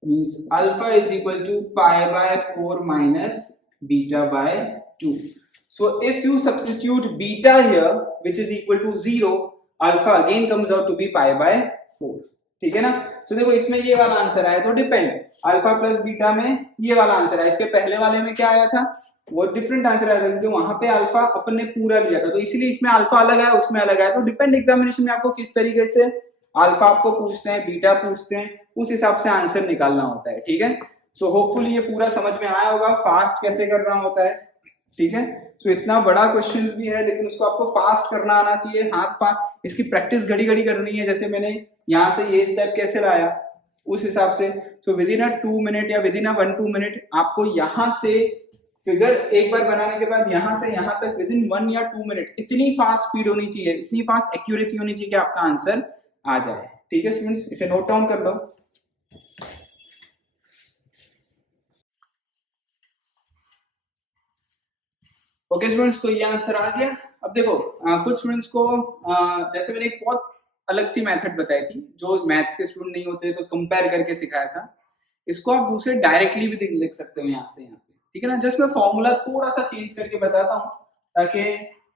means alpha is equal to pi by 4 minus beta by 2. So if you substitute beta here which is equal to 0, alpha again comes out to be pi by 4. ठीक है ना. So देखो इसमें ये वाला answer आया तो depend, alpha plus beta में ये वाला आंसर आया. इसके पहले वाले में क्या आया था? वो डिफरेंट आंसर आया था क्योंकि वहां पे अल्फा अपन ने पूरा लिया था, तो इसीलिए इसमें अल्फा अलग है उसमें अलग है. तो डिपेंड एग्जामिनेशन में आपको किस तरीके से अल्फा आपको पूछते हैं बीटा पूछते हैं उस हिसाब से आंसर निकालना होता है, ठीक है। सो होपफुली ये पूरा समझ में आया होगा फास्ट कैसे करना होता है, ठीक है। सो इतना बड़ा क्वेश्चन भी है लेकिन उसको आपको फास्ट करना आना चाहिए, हाथ फास्ट, इसकी प्रैक्टिस घड़ी घड़ी करनी है। जैसे मैंने यहाँ से ये स्टेप कैसे लाया उस हिसाब से। So with in a 2 minute या विद इन अ 1-2 मिनट आपको यहाँ से फिगर एक बार बनाने के बाद यहाँ से यहाँ तक विद इन 1 या 2 मिनट इतनी फास्ट स्पीड होनी चाहिए, इतनी फास्ट एक्यूरेसी होनी चाहिए कि आपका आंसर आ जाए, ठीक है स्टूडेंट्स। इसे नोट डाउन कर लो। ओके स्टूडेंट्स, तो ये आंसर आ गया। अब देखो कुछ स्टूडेंट्स को जैसे मैंने एक बहुत अलग सी मेथड बताई थी जो मैथ्स के स्टूडेंट नहीं होते तो कंपेयर करके सिखाया था, इसको आप दूसरे डायरेक्टली भी लिख सकते हो यहाँ से यहाँ पे, ठीक है ना। जस्ट मैं फॉर्मूला थोड़ा सा चेंज करके बताता हूँ ताकि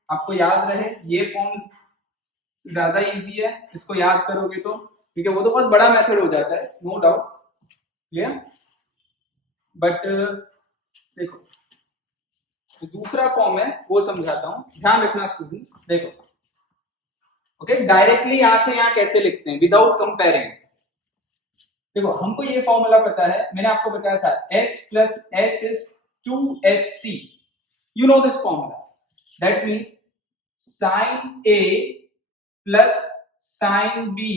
आपको याद रहे। ये फॉर्म ज्यादा इजी है, इसको याद करोगे तो, क्योंकि वो तो बहुत बड़ा मेथड हो जाता है, नो डाउट, क्लियर। बट देखो तो दूसरा फॉर्म है वो समझाता हूं, ध्यान रखना स्टूडेंट्स। देखो ओके, डायरेक्टली यहां से यहां कैसे लिखते हैं विदाउट कंपेयरिंग। देखो हमको ये फॉर्मूला पता है, मैंने आपको बताया था s plus s is 2sc, you know this formula, that means sin a plus sin b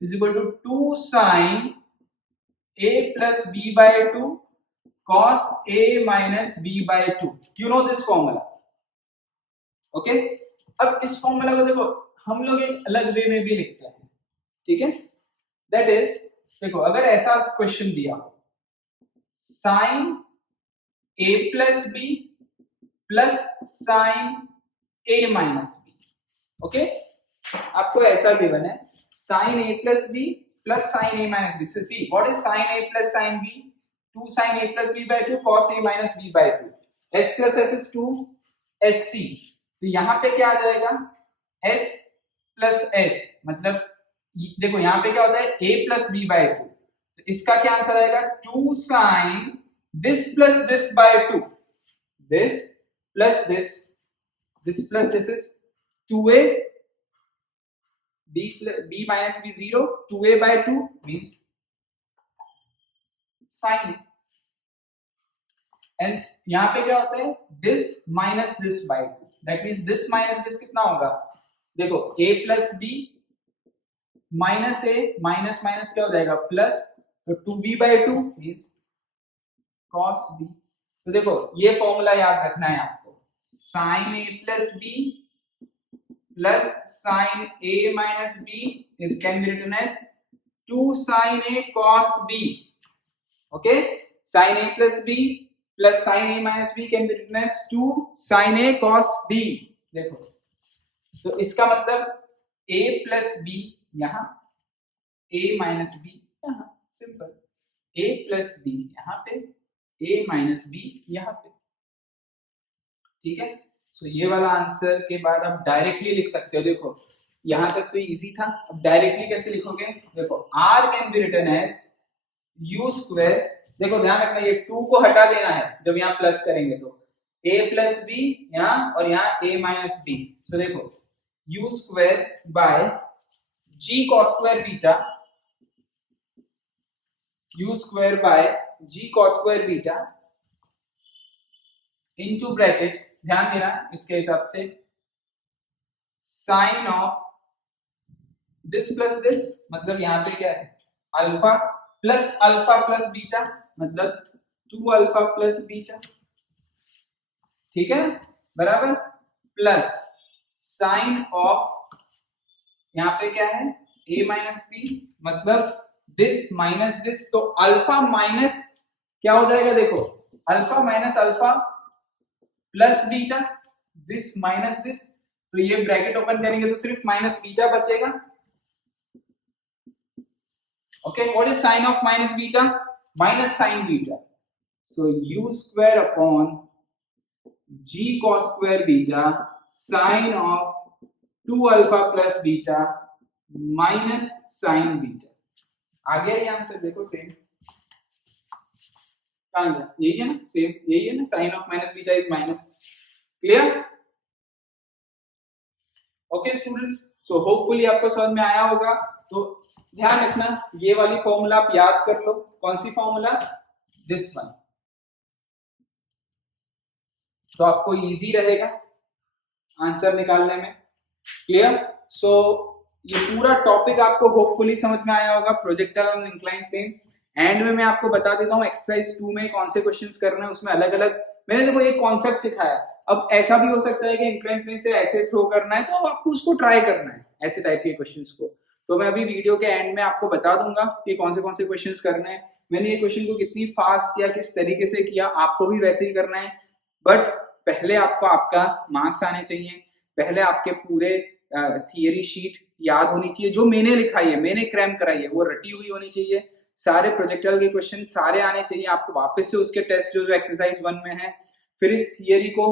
is equal to 2 sin a plus b by 2 cos a minus b by 2, you know this formula, okay। अब इस formula को देखो हम लोग एक अलग वे में भी लिखते हैं, ठीक है। दैट इज देखो अगर ऐसा क्वेश्चन दिया हो sin a plus b plus sin a minus b, okay. आपको ऐसा गिवन है sin a plus b plus sin a minus b। So see what is sin a plus sin b? 2 sin a plus b by 2 cos a minus b by 2, s plus s is 2 sc। तो यहां पे क्या आ जाएगा s plus s, मतलब देखो यहां पे क्या होता है a plus b by 2, तो इसका क्या आंसर आएगा 2 sin this plus this by 2, this plus this plus this is 2a, b minus b 0, 2a by 2 means sin a, and यहां पे क्या होता है this minus this by 2, that means this minus this कितना होगा, देखो a plus b minus a minus minus क्या हो जाएगा प्लस, तो 2b by 2 means cos b। तो देखो ये फॉर्मूला याद रखना है आपको, sin a plus b plus sin a minus b is can be written as 2 sin a cos b, okay. sin a plus b plus sin a minus b can be written as 2 sin a cos b। देखो तो इसका मतलब a plus b यहां, a minus b यहां, simple, a plus b यहां पे, a minus b यहां पे, ठीक है। सो ये वाला आंसर के बाद आप डायरेक्टली लिख सकते हो। देखो यहां तक तो इजी था, अब डायरेक्टली कैसे लिखोगे, देखो r can be written as u square, देखो ध्यान रखना ये 2 को हटा देना है जब यहाँ प्लस करेंगे तो a प्लस बी यहाँ और यहाँ a माइनस बी। सो देखो u square by g cos square beta, u square by g cos square beta into bracket, ध्यान देना इसके हिसाब से sine of this plus this, मतलब यहाँ पे क्या है अल्फा प्लस बीटा, मतलब 2 अल्फा प्लस बीटा, ठीक है बराबर, प्लस साइन ऑफ यहां पे क्या है a माइनस बी, मतलब दिस माइनस दिस, तो अल्फा माइनस क्या हो जाएगा, देखो alpha minus alpha plus beta, this minus this, तो ये ब्रैकेट ओपन करेंगे तो सिर्फ माइनस बीटा बचेगा, okay। what is sin of minus beta? Minus sin beta, so u square upon g cos square beta sin of 2 alpha plus beta minus sin beta। आ गया ये answer, देखो same कहां गया, यही है ना, सेम यही है ना, sin of minus beta is minus, clear. Okay students, so hopefully आपको समझ में आया होगा। तो ध्यान रखना ये वाली फॉर्मूला आप याद कर लो। कौन सी फॉर्मूला? This one. तो आपको इजी रहेगा आंसर निकालने में। क्लियर? सो ये पूरा टॉपिक आपको होपफुली समझ में आया होगा, projectile on inclined plane. End में मैं आपको बता देता हूँ एक्सरसाइज 2 में कौन से क्वेश्चंस करने हैं, उसमें अलग अलग मैंने देखो एक कॉन्सेप्ट सिखाया। अब ऐसा भी हो सकता है कि इंक्लाइंड प्लेन से ऐसे थ्रो करना है, तो आपको उसको ट्राई करना है ऐसे टाइप के क्वेश्चंस को। तो मैं अभी वीडियो के एंड में आपको बता दूंगा कि कौन से क्वेश्चंस करने हैं। मैंने ये क्वेश्चन को कितनी फास्ट किया, किस तरीके से किया, आपको भी वैसे ही करना है। बट पहले आपको आपका मार्क्स आने चाहिए, पहले आपके पूरे थियरी शीट याद होनी चाहिए, जो मैंने लिखाई है, मैंने क्रैम कराई है, वो रटी हुई होनी चाहिए। सारे प्रोजेक्टाइल के क्वेश्चन सारे आने चाहिए आपको। वापस से उसके टेस्ट जो एक्सरसाइज 1 में है, फिर इस थियरी को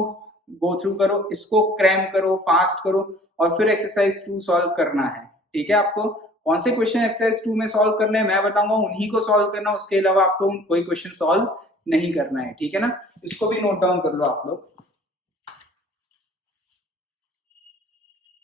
गो थ्रू करो, इसको क्रैम करो, फास्ट करो, और फिर एक्सरसाइज 2 सॉल्व करना है। ठीक है? आपको कौन से क्वेश्चन एक्सरसाइज 2 में सॉल्व करने हैं मैं बताऊंगा, उन्हीं को सॉल्व करना, उसके अलावा आपको कोई क्वेश्चन सॉल्व नहीं करना है। ठीक है ना? इसको भी नोट डाउन कर लो आप लोग।